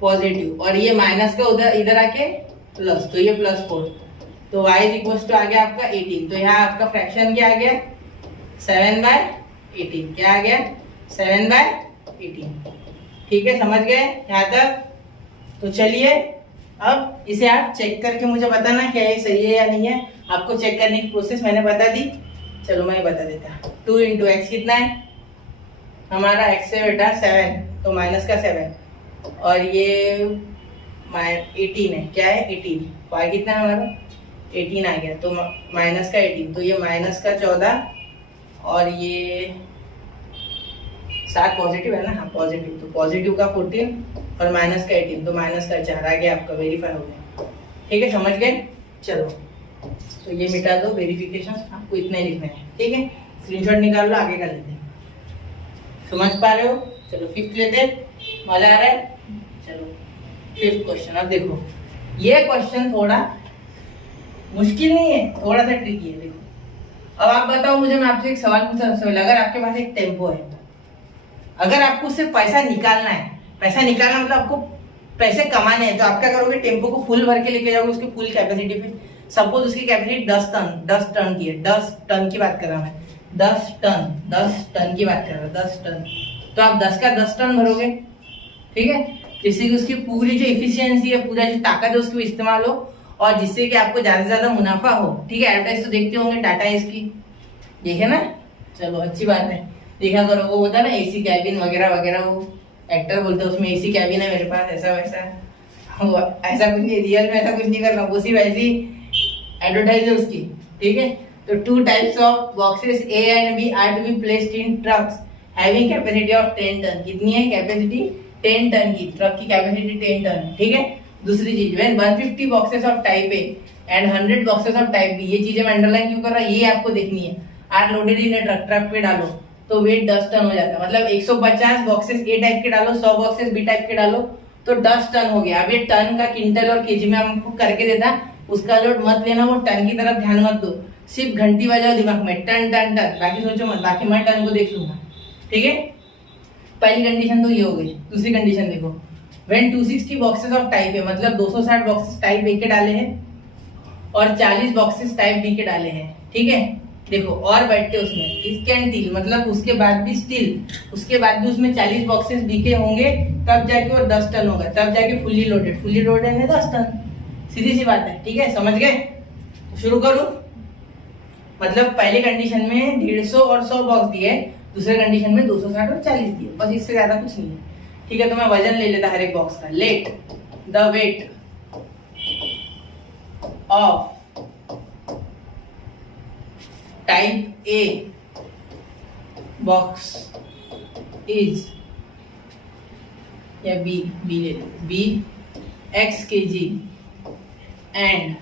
पॉजिटिव, और ये माइनस का उधर इधर आके प्लस, तो ये प्लस 4, तो y इज इक्वल टू आ गया आपका 18। तो यहाँ आपका फ्रैक्शन क्या आ गया 7/18, क्या आ गया 7/18। ठीक है, समझ गए यहाँ तक? तो चलिए अब इसे आप चेक करके मुझे बताना क्या ये सही है या नहीं है। आपको चेक करने की प्रोसेस मैंने बता दी, चलो मैं बता देता। 2 इंटू एक्स कितना है हमारा, x है बेटा 7, तो माइनस का 7, और ये 18 है, क्या है 18, y कितना है हमारा 18 आ गया, तो माइनस का 18, तो ये माइनस का 14, और ये 7 पॉजिटिव है ना, हाँ पॉजिटिव, तो पॉजिटिव का 14 और माइनस का 18, तो माइनस का 4 आ गया आपका, वेरीफाई हो गया। ठीक है, समझ गए? चलो तो ये मिटा दो, वेरिफिकेशन आपको इतना ही लिखना है। ठीक है, स्क्रीनशॉट निकाल लो, आगे कर लेते हैं। समझ पा रहे हो? चलो फिफ्थ लेते, मजा आ रहा है? चलो फिफ्थ क्वेश्चन। अब देखो ये क्वेश्चन थोड़ा मुश्किल नहीं है, थोड़ा सा ट्रिकी है। देखो अब आप बताओ मुझे, मैं आपसे एक सवाल पूछा सबसे पहले, अगर आपके पास एक टेम्पो है, अगर आपको उससे पैसा निकालना है, पैसा निकालना मतलब आपको पैसे कमाने हैं, तो आप क्या करोगे, टेम्पो को फुल भर के लेके जाओगे उसकी फुल कैपेसिटी पे। सपोज उसकी कैपेसिटी 10 टन की है, 10 टन की बात कर रहा हूं मैं, 10 टन की बात कर रहा हूं, 10 टन, तो आप 10 का 10 टन भरोगे। ठीक है, जिससे कि उसकी पूरी जो इफिशियंसी है, पूरा जो ताकत है उसको इस्तेमाल हो, और जिससे कि आपको ज्यादा से ज्यादा मुनाफा हो। ठीक है, एडवर्टाइज तो देखते होंगे टाटा इसकी, देखे ना? चलो अच्छी बात है, देखा करो। वो होता है ना एसी कैबिन वगैरह वगैरह, वो एक्टर बोलते हैं उसमें एसी कैबिन है मेरे पास, ऐसा वैसा, ऐसा कुछ नहीं, रियल में ऐसा कुछ नहीं करना, वो सिर्फ ऐसी एडवर्टाइज है उसकी। ठीक है, तो 2 types of boxes A and B are to be placed in trucks having capacity of 10 ton. कितनी है कैपेसिटी? 10 टन की, ट्रक की कैपेसिटी 10 टन। ठीक है, दूसरी चीज, when 150 boxes of type A and 100 boxes of type B, ये चीजें मैं अंडरलाइन क्यों कर रहा हूं, ये आपको देखनी है। Are loaded in truck, truck पे डालो तो वेट 10 टन हो जाता है, मतलब 150 बॉक्सेस ए टाइप के डालो, 100 बॉक्सेस बी टाइप के डालो, तो 10 टन हो गया। अब ये टन का क्विंटल और केजी में हमको करके देता, उसका लोड मत लेना, वो टन की तरफ ध्यान मत दो, सिर्फ घंटी बजाओ दिमाग में, टन टन टन, बाकी सोचो मत, बाकी मैं टन को देख लूंगा। ठीक है, पहली कंडीशन तो ये हो गई। दूसरी कंडीशन देखो, व्हेन 260 बॉक्सेस ऑफ टाइप है, मतलब 260 बॉक्सेस टाइप ए के डाले हैं और 40 बॉक्सेस टाइप बी के डाले हैं। ठीक है, देखो और बैठते उसमें इसके एंड मतलब उसके बाद भी स्टिल, उसके बाद भी उसमें 40 बॉक्सेस बी के होंगे, तब जाके वो 10 टन होगा, तब जाके फुल्ली लोडेड है 10 टन। सीधी सी बात है। ठीक है, समझ गए? तो शुरू करूं, मतलब पहली कंडीशन में 150 और 100 बॉक्स दिए, दूसरे कंडीशन में 260 और 40 दिए, बस इससे ज्यादा कुछ नहीं है। ठीक है, तो मैं वजन ले लेता हर एक बॉक्स का। Let the weight of type a box is, या बी ले लो, B x kg and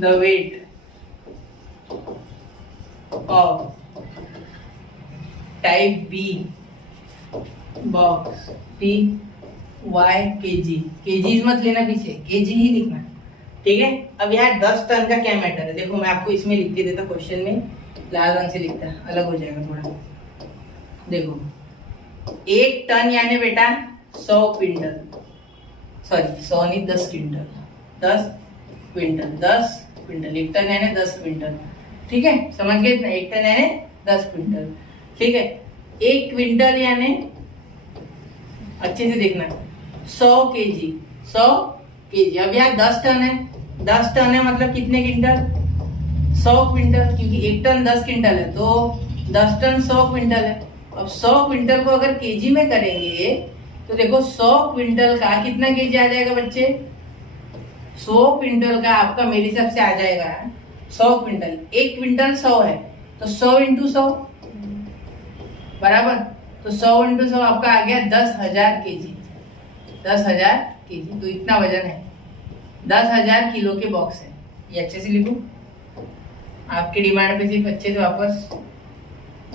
the weight of type B box P y kg, kgs मत लेना पीछे, kg ही लिखना। ठीक है, अब यहाँ 10 टन का क्या मैटर है, देखो मैं आपको इसमें लिख के देता, क्वेश्चन में लाल रंग से लिखता, अलग हो जाएगा थोड़ा। देखो 1 टन यानी बेटा 100 क्विंटल, सॉरी 100 नहीं 10 क्विंटल, 10 क्विंटल, 10 क्विंटल, 1 टन यानी 10 क्विंटल। ठीक है, समझ गए इतना, 1 टन यानी 10 क्विंटल। ठीक है, 1 क्विंटल यानी, अच्छे से देखना, 100 केजी, 100 केजी। अब यहाँ 10 टन है, 10 टन है मतलब कितने क्विंटल? 100 क्विंटल, क्योंकि 1 टन 10 क्विंटल है, तो 10 टन 100 क्विंटल है। अब 100 क्विंटल को अगर केजी में करेंगे तो देखो 100 क्विंटल का कितना केजी आ जाएगा बच्चे? 100 क्विंटल का आपका मेरे हिसाब से आ जाएगा 100 क्विंटल, 1 क्विंटल 100 है, तो 100 इंटू 100 बराबर, तो 100 इंटू 100 आपका आ गया 10,000 केजी, 10,000 केजी, तो इतना वजन है, 10,000 किलो के बॉक्स है। ये अच्छे से लिखो, आपके डिमांड पे सिर्फ अच्छे से वापस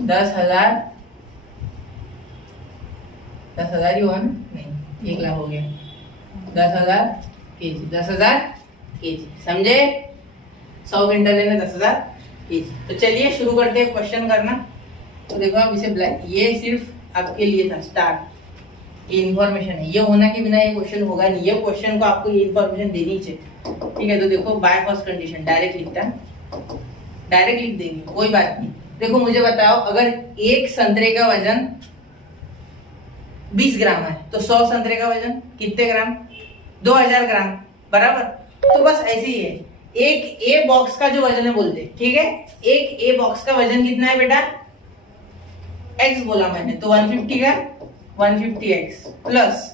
10,000 ही हुआ ना, नहीं 1 लाख हो गया 10,000 kg, 10,000 kg, समझे? 100 क्विंटल लेना 10,000 kg। तो चलिए शुरू करते हैं क्वेश्चन करना। तो देखो आप इसे ब्लैक, ये सिर्फ आपके लिए था स्टार्ट, ये इन्फॉर्मेशन है, ये होना के बिना ये क्वेश्चन होगा नहीं, ये क्वेश्चन को आपको ये इन्फॉर्मेशन देनी चाहिए, ठीक है? तो देखो बाय फर्स्ट कंडीशन डायरेक्ट लिखता है, डायरेक्ट लिख देंगे, कोई बात नहीं। देखो मुझे बताओ, अगर एक संतरे का वजन 20 ग्राम है तो 100 संतरे का वजन कितने ग्राम? 2000 ग्राम, बराबर। तो बस ऐसे ही है, एक ए बॉक्स का जो वजन है बोलते, ठीक है? एक ए बॉक्स का वजन कितना है बेटा? x बोला मैंने, तो 150 का 150x प्लस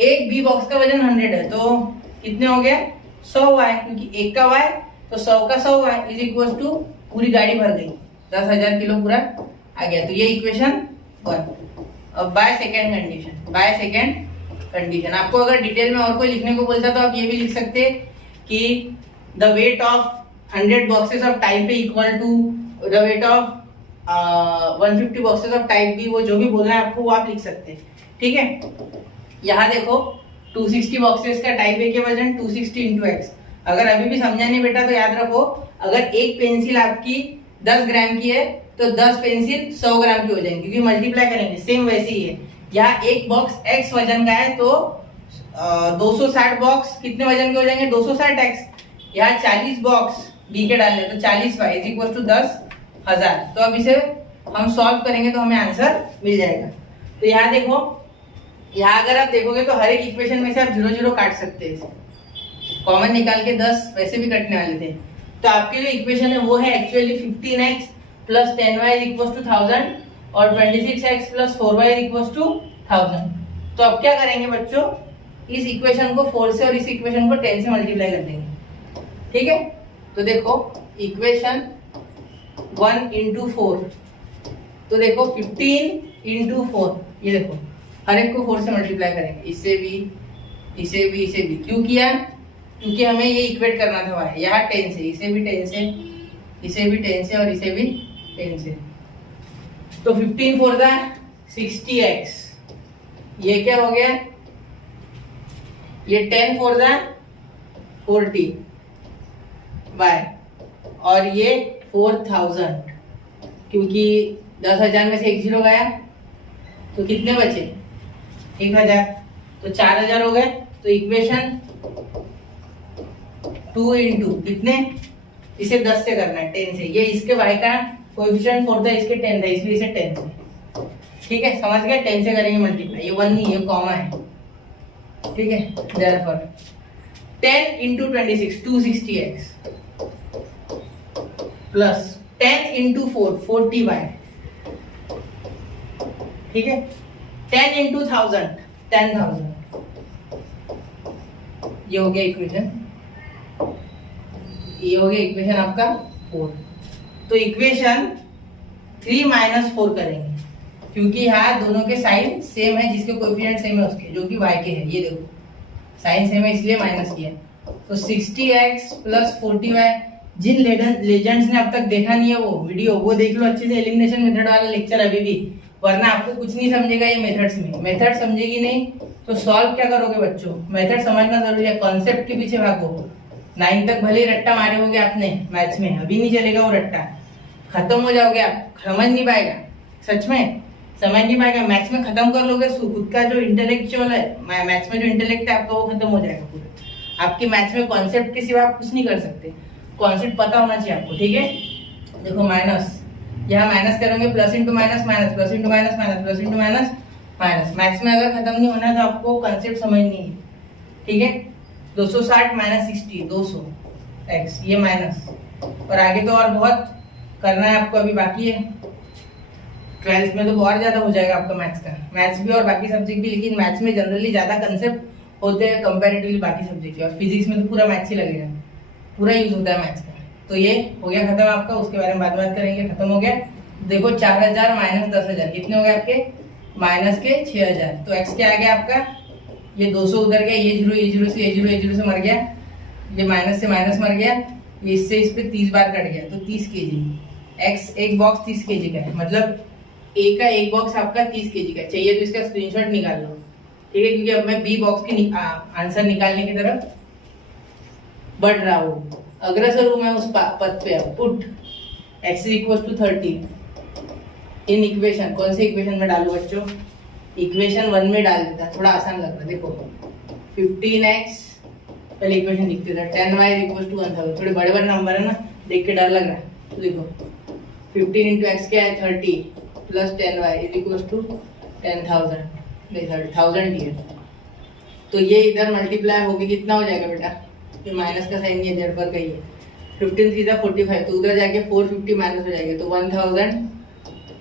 एक बी बॉक्स का वजन 100 है, तो कितने हो गया? 100y, क्योंकि एक का y तो 100 का 100y इज इक्वल टू, पूरी गाड़ी भर गई, 10,000 किलो पूरा आ गया। तो ये इक्वेशन 1। अब bye second condition, bye second condition आपको अगर डिटेल में और कोई लिखने को बोलता तो आप ये भी लिख सकते कि the weight of 100 boxes of type A equal to the weight of 150 boxes of type B, वो जो भी बोलना है आपको वो आप लिख सकते हैं, ठीक है? यहाँ देखो 260 बॉक्सेस का टाइप ए के वजन 260 इंटू एक्स। अगर अभी भी समझा नहीं बेटा तो याद रखो, अगर एक पेंसिल आपकी 10 ग्राम की है तो 10 पेंसिल 100 ग्राम की हो जाएंगी, क्योंकि मल्टीप्लाई करेंगे, सेम वैसे ही है। यहाँ एक बॉक्स x वजन का है तो 260 बॉक्स कितने वजन के हो जाएंगे? 260x। यहाँ 40 बॉक्स b के डालने तो 40y इज इक्वल टू 10,000। तो अब इसे हम सॉल्व करेंगे तो हमें आंसर मिल जाएगा। तो यहाँ देखो, यहाँ अगर आप देखोगे तो हर एक इक्वेशन में से आप 0 0 काट सकते हैं, कॉमन निकाल के 10 वैसे भी कटने वाले थे। तो आपके जो इक्वेशन है वो है actually 15x plus 10y is equal to 1000 और 26x plus 4y is equal to 1000। तो अब क्या करेंगे बच्चों, इस इक्वेशन को 4 से और इस इक्वेशन को 10 से मल्टीप्लाई कर देंगे, ठीक है? तो देखो इक्वेशन 1 इंटू 4, तो देखो 15 इंटू 4, ये देखो हर एक को 4 से मल्टीप्लाई करेंगे, इससे भी इसे भी इसे भी। क्यों किया? क्योंकि हमें ये इक्वेट करना था भाई, यहाँ 10 से, इसे भी 10 से, इसे भी 10 से और इसे भी 10 से। तो 15 4 का 60x, ये क्या हो गया? ये 10 4 का 40 बाय, और ये 4000, क्योंकि 10,000 में से एक 0 गया तो कितने बचे? 1000, तो 4000 हो गए। तो इक्वेशन 2 इंटू कितने, इसे 10 से करना है, 10 से, ये इसके y का कोएफिशिएंट 4 था, इसके 10 था, इसलिए इसे 10 से, ठीक है? समझ गए? 10 से करेंगे मल्टीप्लाई, ये 1 नहीं, ये कॉमा है, ठीक है? Therefore 10 into 26 260x plus 10 into 4 40y, ठीक है? 10 इंटू 1000 10,000, ये हो गया इक्वेशन, ये हो गया इक्वेशन आपका 4। तो इक्वेशन 3 माइनस 4 करेंगे, क्योंकि यहाँ दोनों के साइन सेम है, जिसके कोएफिशिएंट सेम है उसके, जो कि y के है, ये देखो साइन सेम है इसलिए माइनस किया। तो 60x प्लस 40y, जिन लेजेंड्स ने अब तक देखा नहीं है वो वीडियो, वो देख लो अच्छे से, एलिमिनेशन मेथड वाला लेक्चर अभी भी, वरना आपको कुछ नहीं समझेगा ये मेथड्स में। मेथड समझेगी नहीं तो सॉल्व क्या करोगे बच्चों? मेथड समझना जरूरी है, कॉन्सेप्ट के पीछे भागो। 9 तक भले ही रट्टा मारे होगे आपने मैथ्स में, अभी नहीं चलेगा वो रट्टा, खत्म हो जाओगे आप, समझ नहीं पाएगा, सच में समझ नहीं पाएगा। मैथ्स में खत्म कर लोगे, खुद का जो इंटेलेक्चुअल है, मैथ्स में जो इंटेलेक्ट है आपका, वो खत्म हो जाएगा पूरा। आपके मैथ्स में कॉन्सेप्ट के सिवा आप कुछ नहीं कर सकते, कॉन्सेप्ट पता होना चाहिए आपको, ठीक है? देखो माइनस, यहाँ माइनस करेंगे, plus into minus minus, plus into minus minus, plus into minus minus. Maths में अगर खत्म नहीं होना है तो आपको कॉन्सेप्ट समझनी है, ठीक है? 260 माइनस 60 200x, ये माइनस, और आगे तो और बहुत करना है आपको, अभी बाकी है। 12th में तो बहुत ज्यादा हो जाएगा आपका मैथ्स का, मैथ्स भी और बाकी सब्जेक्ट भी, लेकिन मैथ्स में जनरली ज्यादा कंसेप्ट होते हैं कंपैरेटिवली बाकी सब्जेक्ट के, और फिजिक्स में तो पूरा मैथ्स ही लगेगा, पूरा यूज होता है मैथ्स का। तो ये हो गया खत्म आपका, उसके बारे में बात करेंगे, खत्म हो गया। देखो 4000 माइनस 10,000 कितने हो गए आपके? माइनस के 6000। तो x क्या आ गया आपका? ये 200 उधर गया, ये 0 ये 0 से ये 0 ये 0 से मर गया, ये माइनस से माइनस मर गया, ये इससे इस पे 30 बार कट गया, तो 30 kg। x एक बॉक्स 30 kg का है, मतलब ए का एक बॉक्स आपका 30 kg का चाहिए, तो इसका स्क्रीनशॉट निकाल लो, ठीक है, क्योंकि अब मैं बी बॉक्स की आंसर निकालने की तरफ बढ़ रहा हूँ, अग्रसर हूँ मैं उस पद पे। Put x equal to 30 in equation, कौन से इक्वेशन में डालू बच्चों? इक्वेशन 1 में डाल देता है, थोड़ा आसान लग रहा है। देखो 15x, पहले इक्वेशन लिखते थे, 10y इक्वल टू 1000, थोड़े बड़े बड़े नंबर है ना, देख के डर लग रहा है। तो देखो 15 इंटू एक्स क्या है 30 plus 10y is equal to 10,000, नहीं 30,000 ईयर। तो ये इधर मल्टीप्लाई होगी, कितना हो जाएगा बेटा? ये माइनस का साइन ये जेड पर का ही है, 15 सीधा 45, तो उधर जाके 450 माइनस हो जाएगा, तो 1000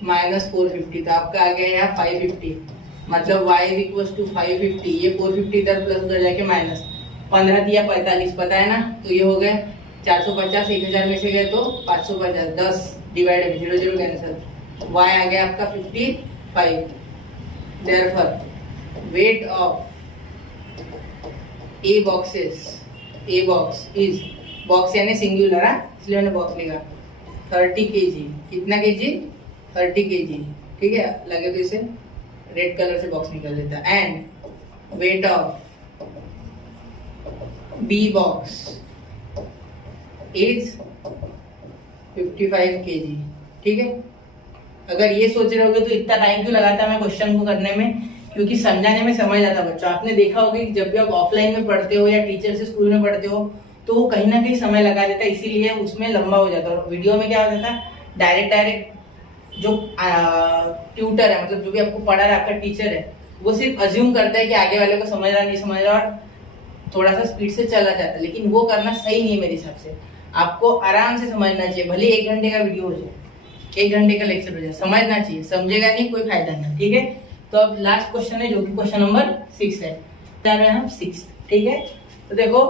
माइनस 450, तो आपका आ गया यहाँ 550, मतलब y इज इक्वल टू 550, ये 450 इधर प्लस उधर जाके माइनस, 15 दिया 45, पता है ना, तो ये हो गए 450, 1000 में से गए तो 550, 10 डिवाइड में 0 0 कैंसिल, y आ गया आपका 55। Therefore weight of A boxes, a box is, box यानी सिंगुलर है इसलिए मैंने बॉक्स लिखा, 30 kg। कितना kg? 30 kg। ठीक है, लगे तो इसे रेड कलर से बॉक्स निकल देता। And weight of B box is 55 kg। ठीक है, अगर ये सोच रहे होगे तो इतना टाइम क्यों लगाता मैं क्वेश्चन को करने में, क्योंकि समझाने में समझ आता बच्चों। आपने देखा होगा कि जब भी आप ऑफलाइन में पढ़ते हो या टीचर से स्कूल में पढ़ते हो तो वो कहीं ना कहीं समय लगा देता है, इसीलिए उसमें लंबा हो जाता है। और वीडियो में क्या हो जाता है, डायरेक्ट जो ट्यूटर है, मतलब जो भी आपको पढ़ा रहा है आपका टीचर है, वो सिर्फ अज्यूम करता है कि आगे वाले को समझ रहा नहीं समझ रहा, और थोड़ा सा स्पीड से चला जाता है, लेकिन वो करना सही नहीं है मेरे हिसाब से। आपको आराम से समझना चाहिए, भले 1 घंटे का वीडियो हो जाए, 1 घंटे का लेक्चर हो जाए, समझना चाहिए, समझेगा नहीं कोई फायदा नहीं। ठीक है, तो अब लास्ट क्वेश्चन है जो कि क्वेश्चन नंबर 6 है, जा रहे हैं हम 6। ठीक है, तो देखो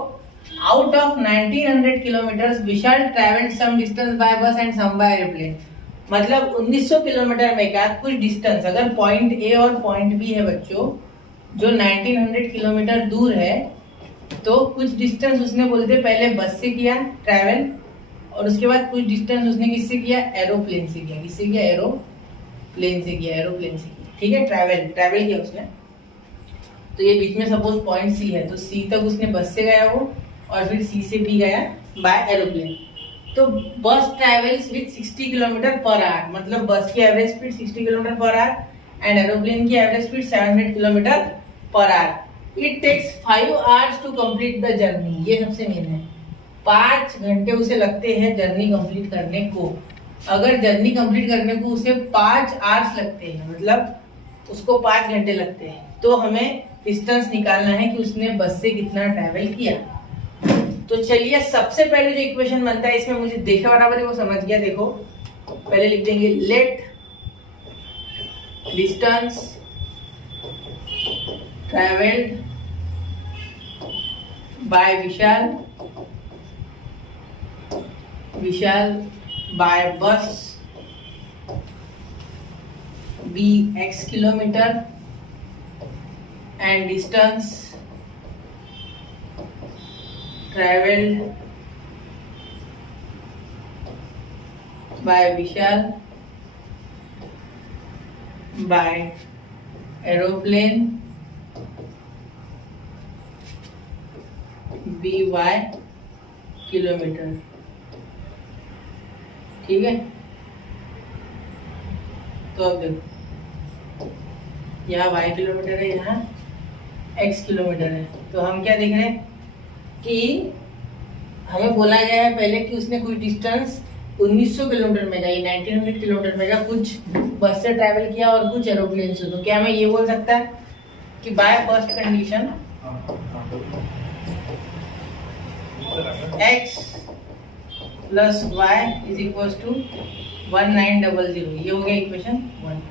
out of 1900 kilometre Vishal travelled some distance by bus and some by airplane, मतलब 1900 किलोमीटर में का कुछ डिस्टेंस, अगर पॉइंट ए और पॉइंट बी है बच्चों जो 1900 किलोमीटर दूर है, तो कुछ डिस्टेंस उसने बोलते पहले बस से किया ट्रैवल, और उसके बाद कुछ डिस्टेंस उसने किससे किया? एरोप्लेन से किया। किससे किया? एरोप्लेन से किया, एरोप्लेन से किया। ठीक है, ट्रैवल किया उसने। तो ये बीच में सपोज पॉइंट सी है, तो सी तक उसने बस से गया वो, और फिर सी से बी गया बाय एरोप्लेन। तो bus travels with 60 kilometre per hour, मतलब बस की average speed 60 kilometre per hour and aeroplane की average speed 700 kilometre per hour. It takes 5 hours to complete the journey, ये सबसे मेन है। 5 घंटे उसे लगते हैं जर्नी कंप्लीट करने को। अगर जर्नी कंप्लीट करने को उसे 5 आवर्स लगते हैं, मतलब उसको 5 घंटे लगते हैं, तो हमें डिस्टेंस निकालना है कि उसने बस से कितना ट्रैवल किया। तो चलिए सबसे पहले जो इक्वेशन बनता है, इसमें मुझे देखा बराबर है वो समझ गया। देखो पहले लिख देंगे let distance travelled by Vishal by bus be x kilometre and distance traveled by Vishal by aeroplane by kilometre. ठीक है, तो अब देखो यहाँ y किलोमीटर है, यहाँ x किलोमीटर है, तो हम क्या देख रहे हैं कि हमें बोला गया है पहले कि उसने कुछ डिस्टेंस 1900 किलोमीटर में गई, 1900 किलोमीटर में का कुछ बस से ट्रैवल किया और कुछ एरोप्लेन से। तो क्या मैं ये बोल सकता है कि by first condition x plus y is equal to 1900, ये हो गया इक्वेशन 1।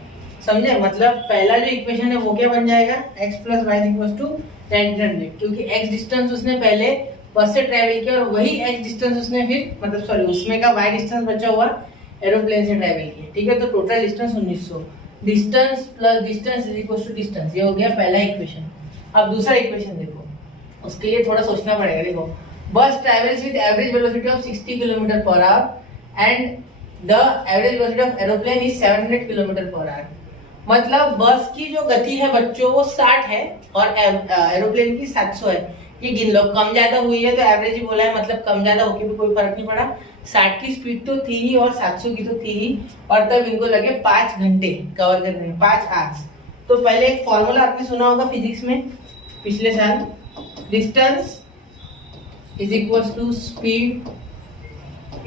समझे? मतलब पहला जो इक्वेशन है वो क्या बन जाएगा, x plus y is equal to 1900, क्योंकि x डिस्टेंस उसने पहले बस से ट्रैवल किया और वही x डिस्टेंस उसने फिर, मतलब सॉरी उसमें का y डिस्टेंस बचा हुआ एरोप्लेन से ट्रैवल किया। ठीक है, तो total distance 1900, distance plus distance is equal to distance, ये हो गया पहला इक्वेशन। अब दूसरा इक्वेशन देखो, उसके लिए थोड़ा सोचना पड़ेगा। देखो बस travels with average velocity of 60 kilometre per hour and the average velocity of aeroplane is 700 kilometre per hour, मतलब बस की जो गति है बच्चों वो 60 है और एरोप्लेन की 700 है। ये गिन लो, कम ज्यादा हुई है तो एवरेज ही बोला है, मतलब कम ज्यादा होके भी कोई फर्क नहीं पड़ा। 60 की स्पीड तो थी ही और 700 की तो थी ही, और तब इनको लगे 5 घंटे कवर करने में, 5 आवर्स। तो पहले एक फॉर्मूला आपने सुना होगा फिजिक्स में पिछले साल, distance is equal to speed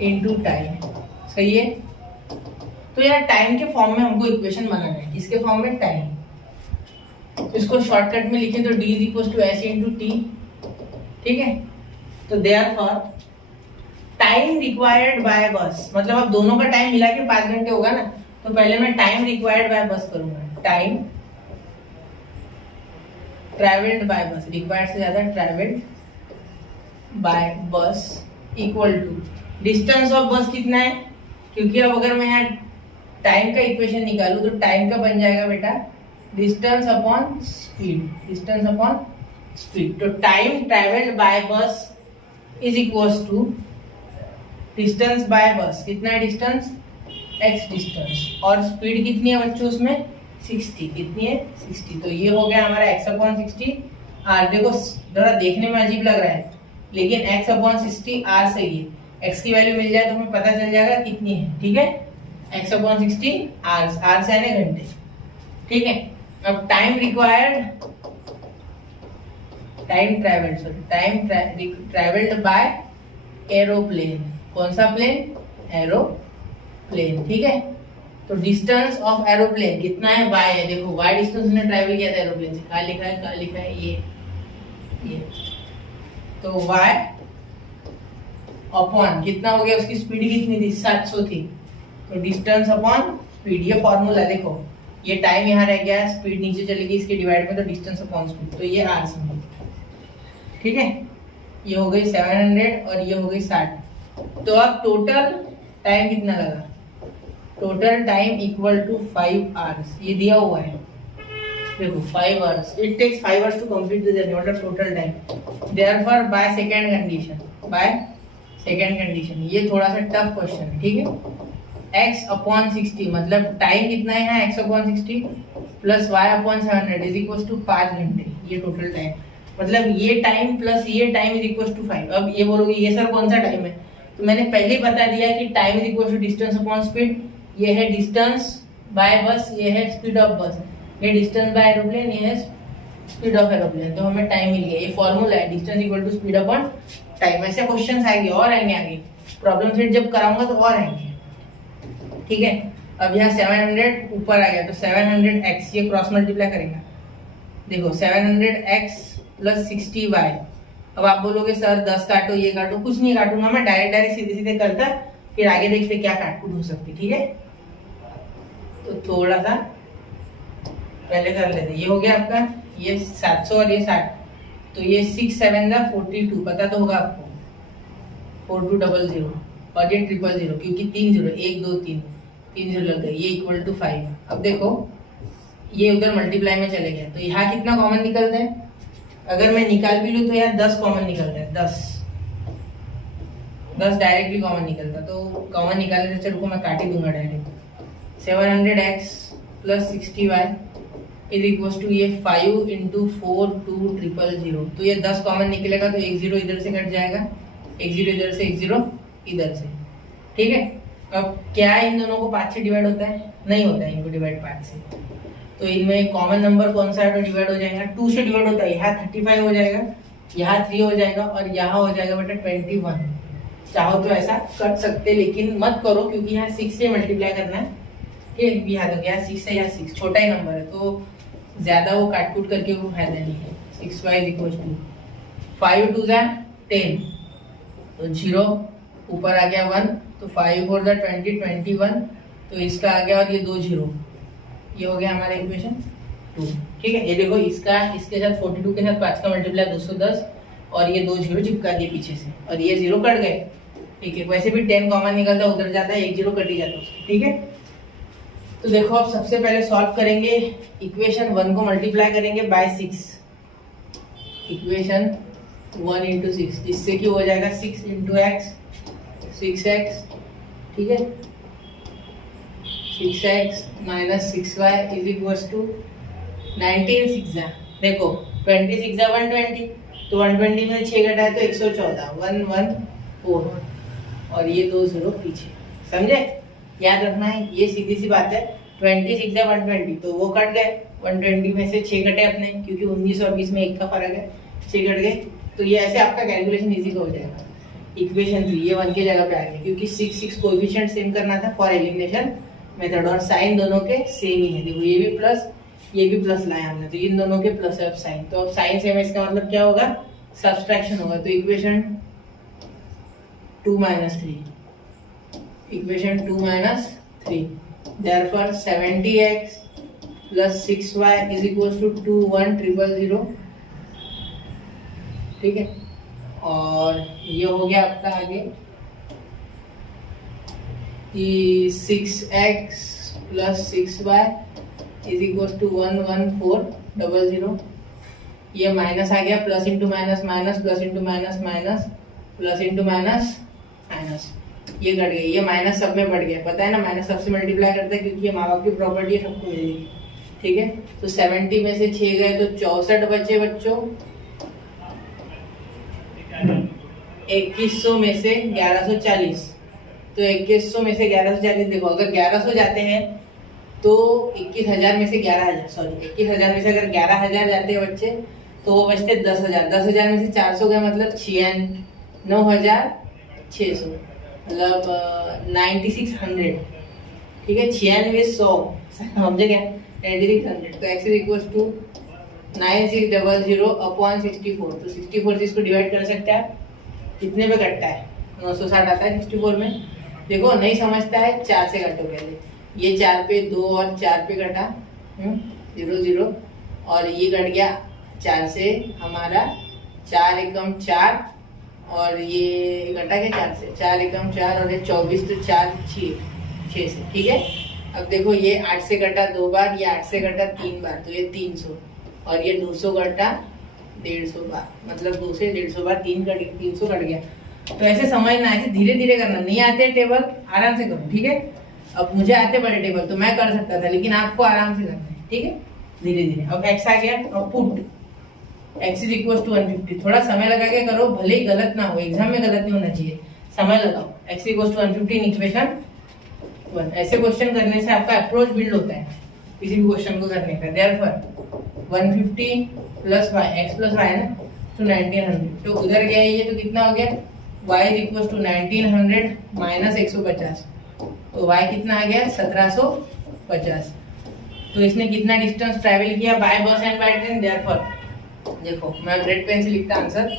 into time. सही है। तो यार टाइम के फॉर्म में हमको इक्वेशन बनाना है, इसके फॉर्म में टाइम, तो इसको शॉर्टकट में लिखे तो d is equal to s into t. ठीक है। तो देयरफॉर टाइम रिक्वायर्ड बाय बस, मतलब अब दोनों का टाइम मिला के 5 घंटे होगा ना, तो पहले मैं टाइम रिक्वायर्ड बाय बस करूंगा। टाइम ट्रेवल्ड बाय बस, रिक्वायर्ड से ज्यादा ट्रेवल्ड बाय बस इक्वल टू डिस्टेंस ऑफ बस कितना है, क्योंकि अब अगर मैं यहाँ टाइम का इक्वेशन निकालू तो टाइम का बन जाएगा बेटा distance upon speed, distance upon speed. तो time travelled by bus is equals to distance by bus, कितना है डिस्टेंस, x डिस्टेंस, और स्पीड कितनी है बच्चों उसमें 60, कितनी है 60। तो ये हो गया हमारा x अपॉन 60 r। देखो जरा देखने में अजीब लग रहा है लेकिन x अपॉन 60 r सही है, x की वैल्यू मिल जाए तो हमें पता चल जाएगा कितनी है। ठीक है, x अपॉन 60 r से आने घंटे। ठीक है। अब time required, time travelled, sorry time travelled bye aeroplane, कौन सा प्लेन, एरोप्लेन। ठीक है। तो डिस्टेंस ऑफ एरोप्लेन कितना है, बाय है, देखो y डिस्टेंस ने ट्रेवल किया था एरोप्लेन से, कहा लिखा है ये। तो y अपॉन कितना हो गया, उसकी स्पीड कितनी थी 700 थी, तो डिस्टेंस अपॉन स्पीड, ये फॉर्मूला देखो, ये टाइम यहाँ रह गया, स्पीड नीचे चली गई इसके डिवाइड में, तो डिस्टेंस अपॉन स्पीड, तो ये r समझ। ठीक है। ये हो गई 700 और ये हो गई 60। तो अब टोटल टाइम कितना लगा, total time equal to 5 hours, ये दिया हुआ है देखो 5 hours, it takes 5 hours to complete the journey, मतलब total time. Therefore by second condition, by second condition, ये थोड़ा सा टफ क्वेश्चन है। ठीक है। x अपॉन 60, मतलब टाइम कितना है यहाँ, x upon 60 plus y upon 700 is equal to 5 घंटे, ये टोटल टाइम, मतलब ये टाइम प्लस ये टाइम इज इक्वल टू 5। अब ये बोलोगे ये सर कौन सा टाइम है, तो मैंने पहले ही बता दिया कि time is equal to distance upon speed, ये है डिस्टेंस बाय बस, ये है स्पीड ऑफ बस, ये डिस्टेंस बाय एरोप्लेन, ये है स्पीड ऑफ एरोप्लेन, तो हमें टाइम मिल गया। ये फॉर्मूला है distance equal to speed upon time. ऐसे क्वेश्चंस आएंगे और आएंगे आगे, प्रॉब्लम सेट जब कराऊंगा तो और आएंगे। ठीक है। अब यहाँ 700 ऊपर आ गया तो 700x, ये क्रॉस मल्टीप्लाई करेंगे, देखो 700x प्लस 60y। अब आप बोलोगे सर 10 काटो, ये काटो, कुछ नहीं काटूंगा मैं, डायरेक्ट सीधे सीधे करता, फिर आगे देखते क्या काटकूट हो सकती। ठीक है। तो थोड़ा सा पहले कर लेते, ये हो गया आपका ये 700 और ये 60, तो ये 6 7 जा 42, पता तो होगा आपको, 4200 और ये 000, क्योंकि 3 0, 1 2 3 0 लग गए, ये इक्वल टू 5। अब देखो ये उधर मल्टीप्लाई में चले गया, तो यहाँ कितना कॉमन निकलता है, अगर मैं निकाल भी लूँ तो यहाँ 10 कॉमन निकलता है, 10 डायरेक्टली कॉमन निकलता, तो कॉमन निकालने से रुको मैं काट ही दूंगा direct. 700x plus 60y is equal to ये 5 इंटू 4 2 000, तो ये 10 कॉमन निकलेगा, तो 1 0 इधर से कट जाएगा, 1 0 इधर से, 1 0 इधर से। ठीक है। अब क्या इन दोनों को 5 से डिवाइड होता है, नहीं होता है इनको डिवाइड 5 से, तो इनमें कॉमन नंबर कौन सा है तो डिवाइड हो जाएगा, 2 से डिवाइड होता है, यहाँ 35 हो जाएगा, यहाँ 3 हो जाएगा और यहाँ हो जाएगा बेटा 21। चाहो तो ऐसा कर सकते, लेकिन मत करो क्योंकि यहाँ 6 से मल्टीप्लाई करना है, ठीक है, याद हो गया 6 से, यहाँ 6 छोटा ही नंबर है तो ज्यादा वो काटकूट करके वो फायदा नहीं है। 6y इज इक्वल टू 5 2 10, तो 0 ऊपर आ गया 1, तो 5 4 20 21, तो इसका आ गया और ये 2 0, ये हो गया हमारा इक्वेशन 2। ठीक है। ये देखो इसका इसके साथ 42 के साथ 5 का मल्टीप्लाई 210 और ये 2 0 चिपका दिए पीछे से और ये 0 कट गए। ठीक है। वैसे भी 10 कॉमन निकलता उधर जाता है, 1 0 कट ही जाता है। ठीक है। तो देखो अब सबसे पहले सॉल्व करेंगे, इक्वेशन 1 को मल्टीप्लाई करेंगे बाय 6, इक्वेशन 1 इंटू 6, इससे क्या हो जाएगा 6 इंटू एक्स 6x। ठीक है। 6x minus 6y is equals to 19 6 देखो 26 120, तो 120 में 6 घटा है तो 114 114 और ये 2 0 पीछे, समझे? याद रखना है, ये सीधी सी बात है। 26 120 तो वो कट गए, 120 में से 6 घटे अपने, क्योंकि 19 और 20 में 1 का फर्क है, 6 घट गए। तो ये ऐसे आपका कैलकुलेशन इजी हो जाएगा। इक्वेशन 3 ये 1 की जगह पे आ गया, क्योंकि 6 कोएफिशिएंट सेम करना था फॉर एलिमिनेशन मेथड, और साइन दोनों के सेम ही है। देखो ये भी प्लस ये भी प्लस लाया हमने, तो इन दोनों के प्लस है अब साइन, तो अब साइन सेम है, इसका मतलब क्या होगा? सब्सट्रैक्शन होगा। तो equation 2 - 3, equation 2 - 3, therefore 70x plus 6y is equals to 21,000, ठीक है। और ये हो गया आपका आगे कि 6x plus 6y is equals to 114,000। ये माइनस आ गया, plus into minus minus, plus into minus minus, plus into minus minus, ये घट गया, ये माइनस सब में बढ़ गया। पता है ना, माइनस सबसे मल्टीप्लाई करता है, क्योंकि ये माँ बाप की प्रॉपर्टी है, सबको मिलेगी, ठीक है। तो 70 में से 6 गए तो 64 बचे बच्चों, 2100 में से 1140, तो 2100 में से 1140, देखो अगर 1100 जाते हैं तो 21,000 में से 11,000, सॉरी 21,000 में से अगर 11,000 जाते हैं बच्चे तो वो बचते 10,000, 10,000 में से 400 गए मतलब 9,600, मतलब 9600, ठीक है। 9600 समझे क्या? 9600, तो x is equals to 9600 upon 64, तो 64 से इसको डिवाइड कर सकते हैं आप, कितने पे कटता है? 960 आता है 64 में। देखो नहीं समझता है, 4 से काटो पहले, ये 4 पे 2 और 4 पे कटा 0 0, और ये कट गया 4 से हमारा, 4 एकम 4, और ये घटा के 4 से, 4 एकम 4, और ये 24, तो 4 6 से, ठीक है। अब देखो ये 8 से कटा 2 बार, ये 8 से कटा 3 बार, तो ये 300, और ये 200 कटा 150 बार, मतलब 2 से 150 बार 300 कट गया। तो ऐसे समझना, ऐसे धीरे धीरे करना, नहीं आते टेबल आराम से करो, ठीक है। अब मुझे आते बड़े टेबल तो मैं कर सकता था, लेकिन आपको आराम से करना है, ठीक है, धीरे धीरे। अब x आ गया, और put x is equal to 150, थोड़ा समय लगा के करो, भले ही गलत ना हो, एग्जाम में गलत नहीं होना चाहिए, समय लगाओ। x equal to 150 in equation 1, ऐसे क्वेश्चन करने से आपका अप्रोच बिल्ड होता है किसी भी क्वेश्चन को करने का। Therefore 150 plus y, x plus y ना, तो 1900, तो उधर गया ये, तो कितना हो गया? y is equal to 1900 minus 150, तो y कितना आ गया? 1750। तो इसने कितना डिस्टेंस ट्रैवल किया by bus and by train? Therefore देखो मैं रेड पेन से लिखता answer,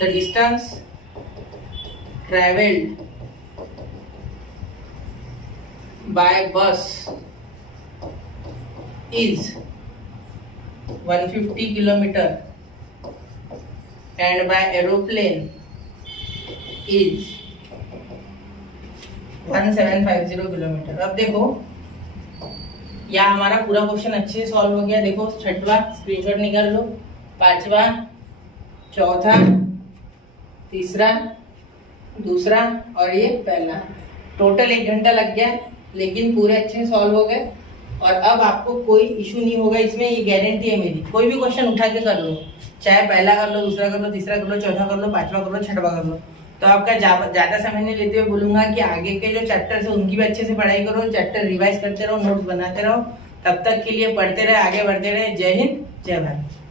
the distance travelled by bus is 150 kilometre and by aeroplane is 1750 kilometre. अब देखो या हमारा पूरा क्वेश्चन अच्छे से सॉल्व हो गया। देखो छठवां स्क्रीनशॉट निकाल लो, पांचवा, चौथा, तीसरा, दूसरा और ये पहला, टोटल 1 घंटा लग गया, लेकिन पूरे अच्छे से सॉल्व हो गए। और अब आपको कोई इशू नहीं होगा इसमें, ये गारंटी है मेरी। कोई भी क्वेश्चन उठा के कर लो, चाहे पहला कर लो, दूसरा कर लो, तीसरा कर लो, चौथा कर लो, पांचवा कर लो, छठवा कर लो। तो आपका ज्यादा समय नहीं लेते हुए बोलूंगा कि आगे के जो चैप्टर्स है उनकी भी अच्छे से पढ़ाई करो, चैप्टर रिवाइज करते रहो, नोट्स बनाते रहो। तब तक के लिए पढ़ते रहे, आगे बढ़ते रहे। जय हिंद, जय भारत।